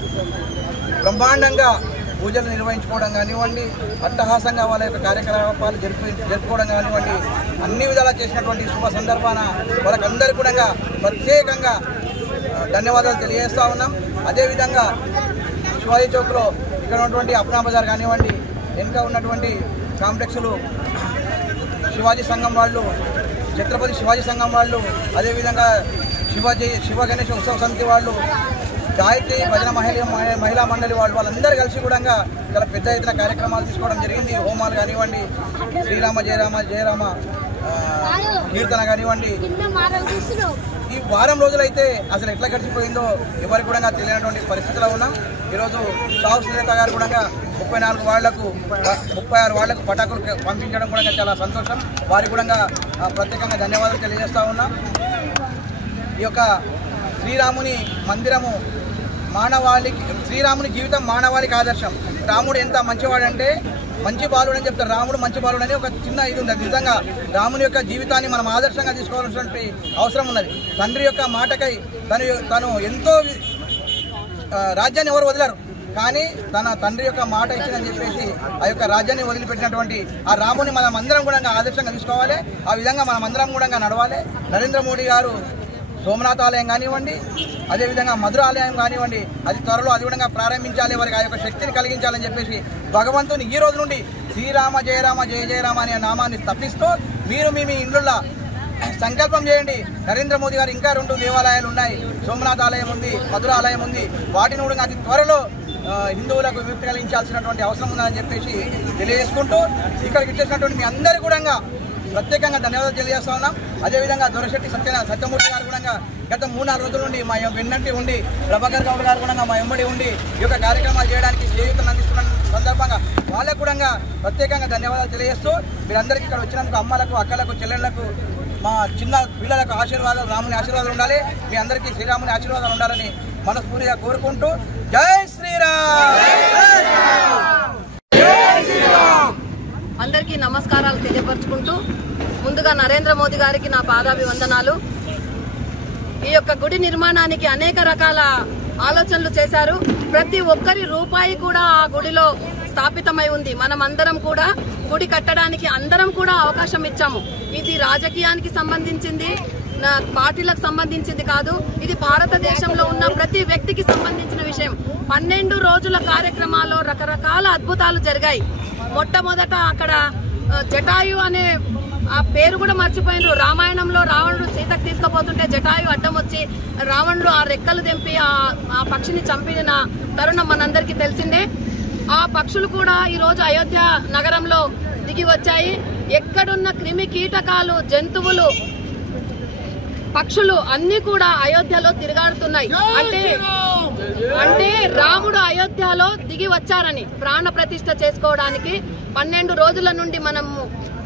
బ్రహ్మాండంగా పూజలు నిర్వహించుకోవడం కానివ్వండి, అట్టహాసంగా వాళ్ళ యొక్క కార్యకలాపాలు జరుపుకోవడం కానివ్వండి, అన్ని విధాలా చేసినటువంటి శుభ సందర్భాన వాళ్ళకందరికీ కూడా ప్రత్యేకంగా ధన్యవాదాలు తెలియజేస్తూ ఉన్నాం. అదేవిధంగా శివాజీ చౌక్లో ఇక్కడ ఉన్నటువంటి అప్నా బజార్ కానివ్వండి, వెనుక ఉన్నటువంటి కాంప్లెక్స్లు శివాజీ సంఘం వాళ్ళు, ఛత్రపతి శివాజీ సంఘం వాళ్ళు, అదేవిధంగా శివ గణేష్ ఉత్సవ సమితి వాళ్ళు, గాయత్రి భజన మహిళా మండలి వాళ్ళందరూ కలిసి కూడా చాలా పెద్ద ఎత్తున కార్యక్రమాలు తీసుకోవడం జరిగింది. హోమాలు కానివ్వండి, శ్రీరామ జయరామ జయరామ కీర్తన కానివ్వండి. ఈ వారం రోజులైతే అసలు ఎట్లా గడిచిపోయిందో ఎవరికి కూడా తెలియనటువంటి పరిస్థితిలో ఉన్నాం. ఈరోజు సాహు సునీత గారు కూడా 34 వాళ్లకు 36 వాళ్లకు పటాకులు పంపించడం కూడా చాలా సంతోషం. వారికి కూడా ప్రత్యేకంగా ధన్యవాదాలు తెలియజేస్తూ ఉన్నాం. ఈ యొక్క శ్రీరాముని మందిరము శ్రీరాముని జీవితం మానవాళికి ఆదర్శం. రాముడు ఎంత మంచివాడంటే మంచి బాలుడు అని చెప్తారు. రాముడు మంచి బాలుడు అని ఒక చిన్న ఇది ఉంది. నిజంగా రాముని యొక్క జీవితాన్ని మనం ఆదర్శంగా తీసుకోవాల్సినటువంటి అవసరం ఉన్నది. తండ్రి యొక్క మాటకై తను ఎంతో రాజ్యాన్ని ఎవరు వదిలారు, కానీ తన తండ్రి యొక్క మాట ఇచ్చిందని చెప్పేసి ఆ యొక్క రాజ్యాన్ని వదిలిపెట్టినటువంటి ఆ రాముని మనం అందరం కూడా ఆదర్శంగా తీసుకోవాలి. ఆ విధంగా మనం అందరం కూడా నడవాలి. నరేంద్ర మోడీ గారు సోమనాథ్ ఆలయం కానివ్వండి, అదేవిధంగా మధుర ఆలయం కానివ్వండి, అది త్వరలో అది కూడా ప్రారంభించాలి. వారికి ఆ యొక్క శక్తిని కలిగించాలని చెప్పేసి భగవంతుని ఈ రోజు నుండి శ్రీరామ జయరామ జయ జయరామ అనే నామాన్ని తప్పిస్తూ మీరు మీ ఇండ్లలో సంకల్పం చేయండి. నరేంద్ర మోదీ గారు ఇంకా 2 దేవాలయాలు ఉన్నాయి. సోమనాథ్ ఆలయం ఉంది, మధుర ఆలయం ఉంది. వాటిని కూడా అతి త్వరలో హిందువులకు విముక్తి కలిగించాల్సినటువంటి అవసరం ఉందని చెప్పేసి తెలియజేసుకుంటూ ఇక్కడికి ఇచ్చేసినటువంటి మీ అందరూ కూడా ప్రత్యేకంగా ధన్యవాదాలు తెలియజేస్తా ఉన్నాం. అదేవిధంగా దొరశెట్టి సత్యమూర్తి గారు కూడా గత 3-4 రోజుల నుండి మా వెన్నంటి ఉండి, ప్రభాకర్ గౌడ్ గారు కూడా మా వెంబడి ఉండి ఈ యొక్క కార్యక్రమాలు చేయడానికి చేయూతను అందిస్తున్న సందర్భంగా వాళ్ళకు కూడా ప్రత్యేకంగా ధన్యవాదాలు తెలియజేస్తూ మీరందరికీ ఇక్కడ వచ్చినందుకు అమ్మలకు, అక్కలకు, చెల్లెళ్లకు, మా చిన్న పిల్లలకు ఆశీర్వాదాలు, రాముని ఆశీర్వాదాలు ఉండాలి. మీ అందరికీ శ్రీరాముని ఆశీర్వాదాలు ఉండాలని మనస్ఫూర్తిగా కోరుకుంటూ జై శ్రీరామ్. అందరికీ నమస్కారాలు తెలియపరుచుకుంటూ ముందుగా నరేంద్ర మోదీ గారికి నా పాదాభివందనాలు. ఈ యొక్క గుడి నిర్మాణానికి అనేక రకాల ఆలోచనలు చేశారు. ప్రతి ఒక్కరి రూపాయి కూడా ఆ గుడిలో స్థాపితమై ఉంది. మనం అందరం కూడా గుడి కట్టడానికి అందరం కూడా అవకాశం ఇచ్చాము. ఇది రాజకీయానికి సంబంధించింది, పార్టీలకు సంబంధించింది కాదు. ఇది భారతదేశంలో ఉన్న ప్రతి వ్యక్తికి సంబంధించిన విషయం. 12 రోజుల కార్యక్రమాల్లో రకరకాల అద్భుతాలు జరిగాయి. మొట్టమొదట అక్కడ జటాయు అనే ఆ పేరు కూడా మర్చిపోయినారు. రామాయణంలో రావణుడు సీతకు తీసుకుపోతుంటే జటాయు అడ్డం వచ్చి రావణుడు ఆ రెక్కలు తెంపి ఆ పక్షిని చంపిన తరుణం మనందరికీ తెలిసిందే. ఆ పక్షులు కూడా ఈరోజు అయోధ్య నగరంలో దిగి వచ్చాయి. ఎక్కడున్న క్రిమి కీటకాలు, జంతువులు, పక్షులు అన్ని కూడా అయోధ్యలో తిరుగాడుతున్నాయి. అంటే రాముడు అయోధ్యలో దిగి వచ్చారని ప్రాణ ప్రతిష్ఠ చేసుకోవడానికి 12 రోజుల నుండి మనము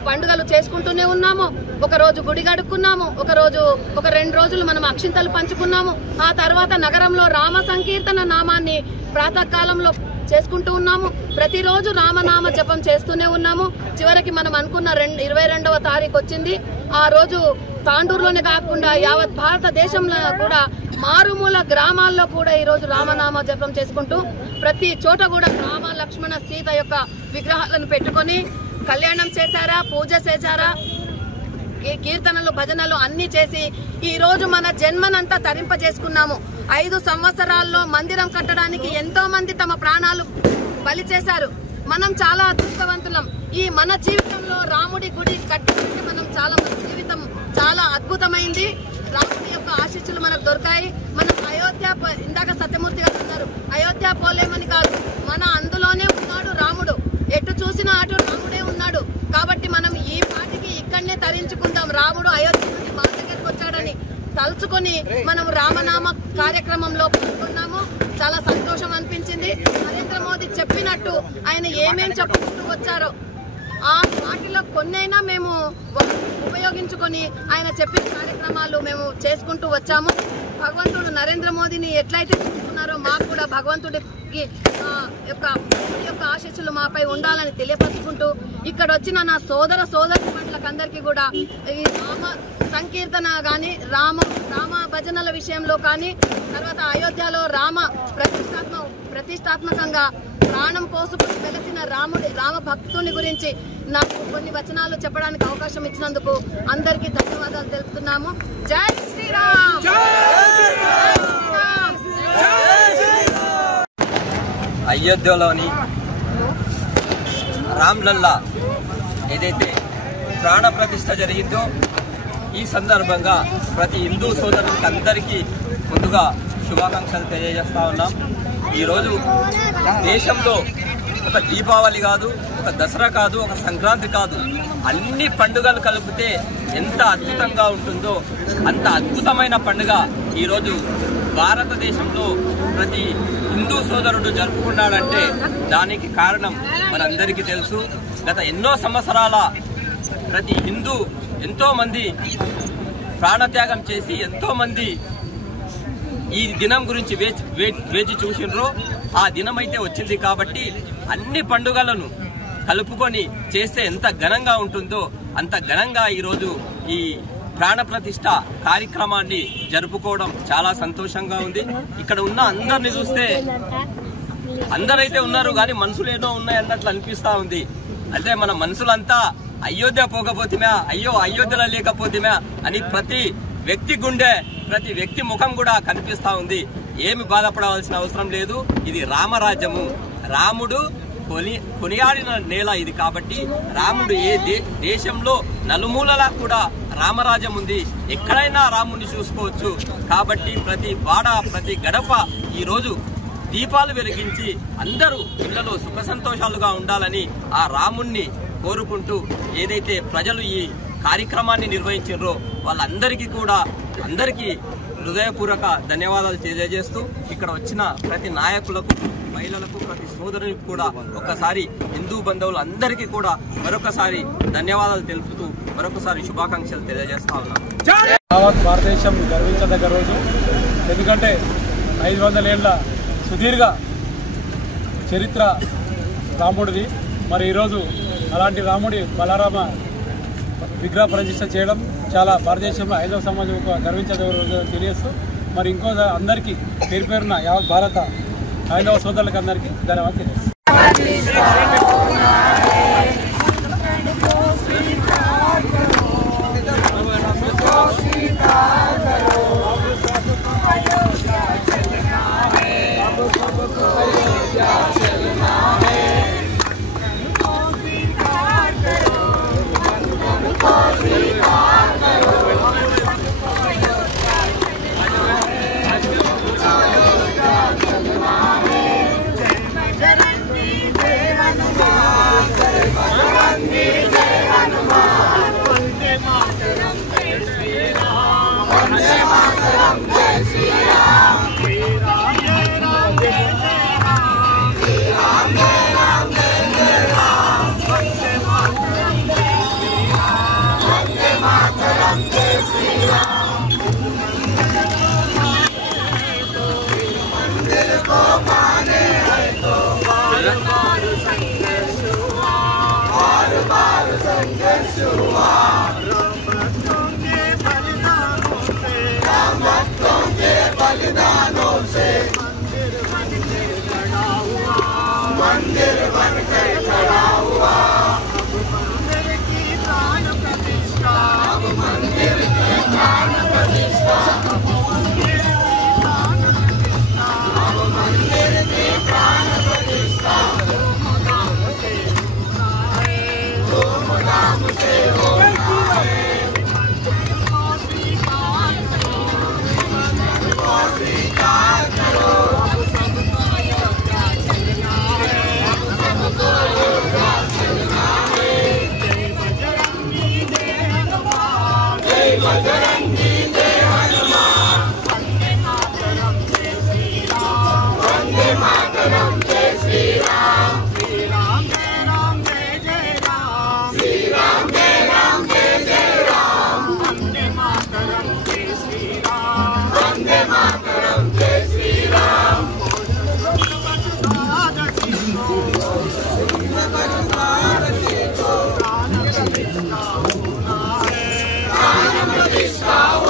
పండుగలు చేసుకుంటూనే ఉన్నాము. ఒక రోజు గుడి గడుక్కున్నాము, ఒక 2 రోజులు మనం అక్షింతలు పంచుకున్నాము. ఆ తర్వాత నగరంలో రామ సంకీర్తన నామాన్ని ప్రాతకాలంలో చేసుకుంటూ ఉన్నాము. ప్రతిరోజు రామనామ జపం చేస్తూనే ఉన్నాము. చివరికి మనం అనుకున్న 22వ తారీఖు వచ్చింది. ఆ రోజు తాండూరులోనే కాకుండా యావత్ భారతదేశంలో కూడా మారుమూల గ్రామాల్లో కూడా ఈ రోజు రామనామ జపం చేసుకుంటూ ప్రతి చోట కూడా రామ, లక్ష్మణ, సీత యొక్క విగ్రహాలను పెట్టుకొని కళ్యాణం చేశారా, పూజ చేశారా, కీర్తనలు, భజనలు అన్ని చేసి ఈ రోజు మన జన్మనంతా తరింపజేసుకున్నాము. 5 సంవత్సరాల్లో మందిరం కట్టడానికి ఎంతో మంది తమ ప్రాణాలు బలి చేశారు. మనం చాలా అదృష్టవంతులం. ఈ మన జీవితంలో రాముడి గుడి కట్టడానికి మన జీవితం చాలా అద్భుతమైంది. రాముడి యొక్క ఆశీస్సులు మనకు దొరికాయి. మనం అయోధ్య ఇందాక సత్యమూర్తి గారు అన్నారు, అయోధ్య పోలేమని కాదు, మన అందులోనే ఉన్నాడు రాముడు. ఎటు చూసినా అటు రాముడే ఉన్నాడు. కాబట్టి మనం ఈ పాటికి ఇక్కడనే తరించుకుందాం. రాముడు అయోధ్య నుండి మా దగ్గరికి వచ్చాడని తలుచుకొని మనం రామనామ కార్యక్రమంలో పాల్గొన్నాము. చాలా సంతోషం అనిపించింది. నరేంద్ర మోదీ చెప్పినట్టు ఆయన ఏమేం చెప్పుకుంటూ వచ్చారో ఆ వాటిలో కొన్నైనా మేము ఉపయోగించుకొని ఆయన చెప్పిన కార్యక్రమాలు మేము చేసుకుంటూ వచ్చాము. భగవంతుడు నరేంద్ర మోదీని ఎట్లయితే చూసుకున్నారో మాకు కూడా భగవంతుడికి యొక్క ఆశీస్సులు మాపై ఉండాలని తెలియపరుచుకుంటూ ఇక్కడ వచ్చిన నా సోదర సోదరీమణులకందరికీ కూడా ఈ రామ సంకీర్తన కానీ రామ భజనల విషయంలో కానీ తర్వాత అయోధ్యలో రామ ప్రతిష్టాత్మకంగా ప్రాణం పోసుకుని వెలిసిన రామ భక్తుని గురించి నాకు కొన్ని వచనాలు చెప్పడానికి అవకాశం ఇచ్చినందుకు అందరికీ ధన్యవాదాలు తెలుపుతున్నాము. జై శ్రీరామ్. అయోధ్యలోని రామ్లల్లా ఏదైతే ప్రాణ ప్రతిష్ఠ జరిగిందో ఈ సందర్భంగా ప్రతి హిందూ సోదరులకు అందరికీ ముందుగా శుభాకాంక్షలు తెలియజేస్తా ఉన్నాం. ఈరోజు దేశంలో ఒక దీపావళి కాదు, ఒక దసరా కాదు, ఒక సంక్రాంతి కాదు, అన్ని పండుగలు కలిపితే ఎంత అద్భుతంగా ఉంటుందో అంత అద్భుతమైన పండుగ ఈరోజు భారతదేశంలో ప్రతి హిందూ సోదరుడు జరుపుకున్నాడంటే దానికి కారణం మనందరికీ తెలుసు. గత ఎన్నో సంవత్సరాల ప్రతి హిందూ ఎంతోమంది ప్రాణత్యాగం చేసి ఎంతోమంది ఈ దినం గురించి వేచి చూసినరో ఆ దినమైతే వచ్చింది. కాబట్టి అన్ని పండుగలను కలుపుకొని చేస్తే ఎంత ఘనంగా ఉంటుందో అంత ఘనంగా ఈరోజు ఈ ప్రాణ ప్రతిష్ఠ కార్యక్రమాన్ని జరుపుకోవడం చాలా సంతోషంగా ఉంది. ఇక్కడ ఉన్న అందరిని చూస్తే అందరైతే ఉన్నారు కానీ మనసులు ఏదో ఉన్నాయి అన్నట్లు అనిపిస్తా ఉంది. అంటే మన మనసులంతా అయోధ్య పోకపోతేమే, అయ్యో అయోధ్యలో లేకపోతేమే అని ప్రతి వ్యక్తి గుండె, ప్రతి వ్యక్తి ముఖం కూడా కనిపిస్తా ఉంది. ఏమి బాధపడవలసిన అవసరం లేదు. ఇది రామరాజ్యము, రాముడు కొనియాడిన నేల ఇది. కాబట్టి రాముడు దేశంలో నలుమూలలా కూడా రామరాజ్యం ఉంది. ఎక్కడైనా రాముడిని చూసుకోవచ్చు. కాబట్టి ప్రతి వాడ, ప్రతి గడప ఈరోజు దీపాలు వెలిగించి అందరూ ఇళ్లలో సుఖ సంతోషాలుగా ఉండాలని ఆ రాముణ్ణి కోరుకుంటూ ఏదైతే ప్రజలు ఈ కార్యక్రమాన్ని నిర్వహించారో వాళ్ళందరికీ కూడా అందరికీ హృదయపూర్వక ధన్యవాదాలు తెలియజేస్తూ ఇక్కడ వచ్చిన ప్రతి నాయకులకు, మహిళలకు, ప్రతి సోదరునికి కూడా ఒక్కసారి హిందూ బంధువులు అందరికీ కూడా మరొకసారి ధన్యవాదాలు తెలుపుతూ మరొకసారి శుభాకాంక్షలు తెలియజేస్తా ఉన్నాం. యావత్ భారతదేశం గర్వించదగ్గ రోజు. ఎందుకంటే 500 ఏళ్ల సుదీర్ఘ చరిత్ర రాముడిది. మరి ఈరోజు అలాంటి రాముడి బలరామ విగ్రహ ప్రతిష్ఠ చేయడం చాలా భారతదేశంలో 5వ సమాజం గర్వించదగ్గ రోజు తెలియస్తూ మరి ఇంకో అందరికీ పేరు పేరున యావత్ భారత 5వ సోదరులకు అందరికీ ధన్యవాదాలు తెలియజేస్తాను. Jai Stop.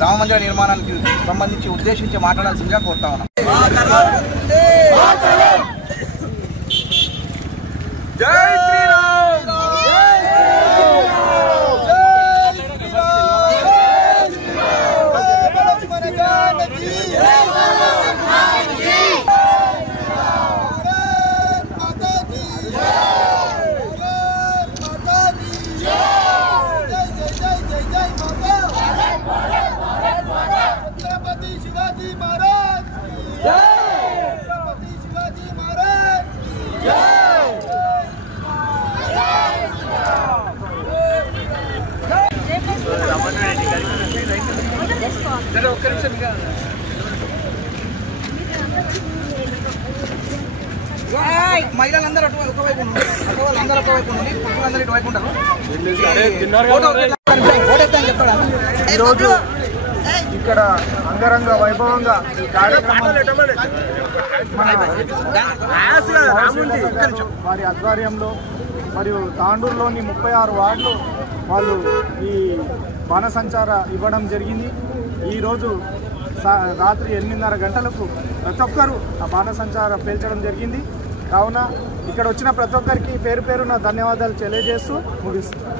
రామ మందిర నిర్మాణానికి సంబంధించి ఉద్దేశించి మాట్లాడాల్సిందిగా కోరుతా ఉన్నాం. జై శ్రీరామ్. మహిళలందరూ ఒకవైపు ఉండి వాళ్ళందరూ ఒకవైపు ఉండి పురుషులందరూ ఇటువైపు ఉంటారు. ఈరోజు ఇక్కడ అంగరంగ వైభవంగా ఈ కార్యక్రమం వారి ఆధ్వర్యంలో మరియు తాండూరులోని 36 వార్డులు వాళ్ళు ఈ బాణసంచార ఇవ్వడం జరిగింది. ఈరోజు రాత్రి 8:30 గంటలకు ప్రతి ఒక్కరూ ఆ బాణసంచార పేల్చడం జరిగింది. కావున ఇక్కడ వచ్చిన ప్రతి ఒక్కరికి పేరు పేరున ధన్యవాదాలు తెలియజేస్తూ ముగిస్తున్నాను.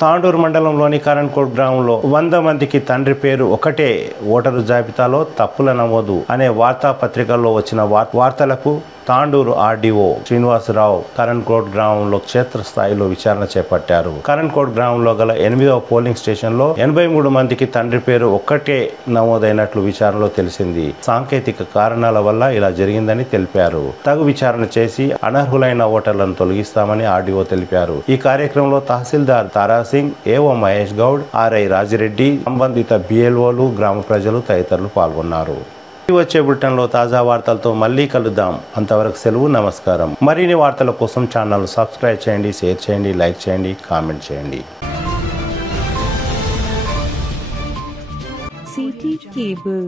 తాండూరు మండలంలోని కరణ్కోట్ గ్రామంలో 100 మందికి తండ్రి పేరు ఒకటే ఓటరు జాబితాలో తప్పుల నమోదు అనే వార్తాపత్రికల్లో వచ్చిన వార్తలకు తాండూరు ఆర్డీఓ శ్రీనివాసరావు కరణ్కోట్ గ్రామంలో క్షేత్రస్థాయిలో విచారణ చేపట్టారు. కరణ్కోట్ గ్రామంలో గల 8వ పోలింగ్ స్టేషన్ లో 83 మందికి తండ్రి పేరు ఒక్కటే నమోదైనట్లు విచారణలో తెలిసింది. సాంకేతిక కారణాల వల్ల ఇలా జరిగిందని తెలిపారు. తగు విచారణ చేసి అనర్హులైన ఓటర్లను తొలగిస్తామని ఆర్డీఓ తెలిపారు. ఈ కార్యక్రమంలో తహసీల్దార్ తారాసింగ్, ఏఓ మహేష్ గౌడ్, ఆర్ఐ రాజిరెడ్డి, సంబంధిత బిఎల్ఓలు, గ్రామ ప్రజలు తదితరులు పాల్గొన్నారు. వచ్చే బులెటిన్లో తాజా వార్తలతో మళ్ళీ కలుద్దాం. అంతవరకు సెలవు, నమస్కారం. మరిన్ని వార్తల కోసం ఛానల్ సబ్స్క్రైబ్ చేయండి, షేర్ చేయండి, లైక్ చేయండి, కామెంట్ చేయండి. CT Cable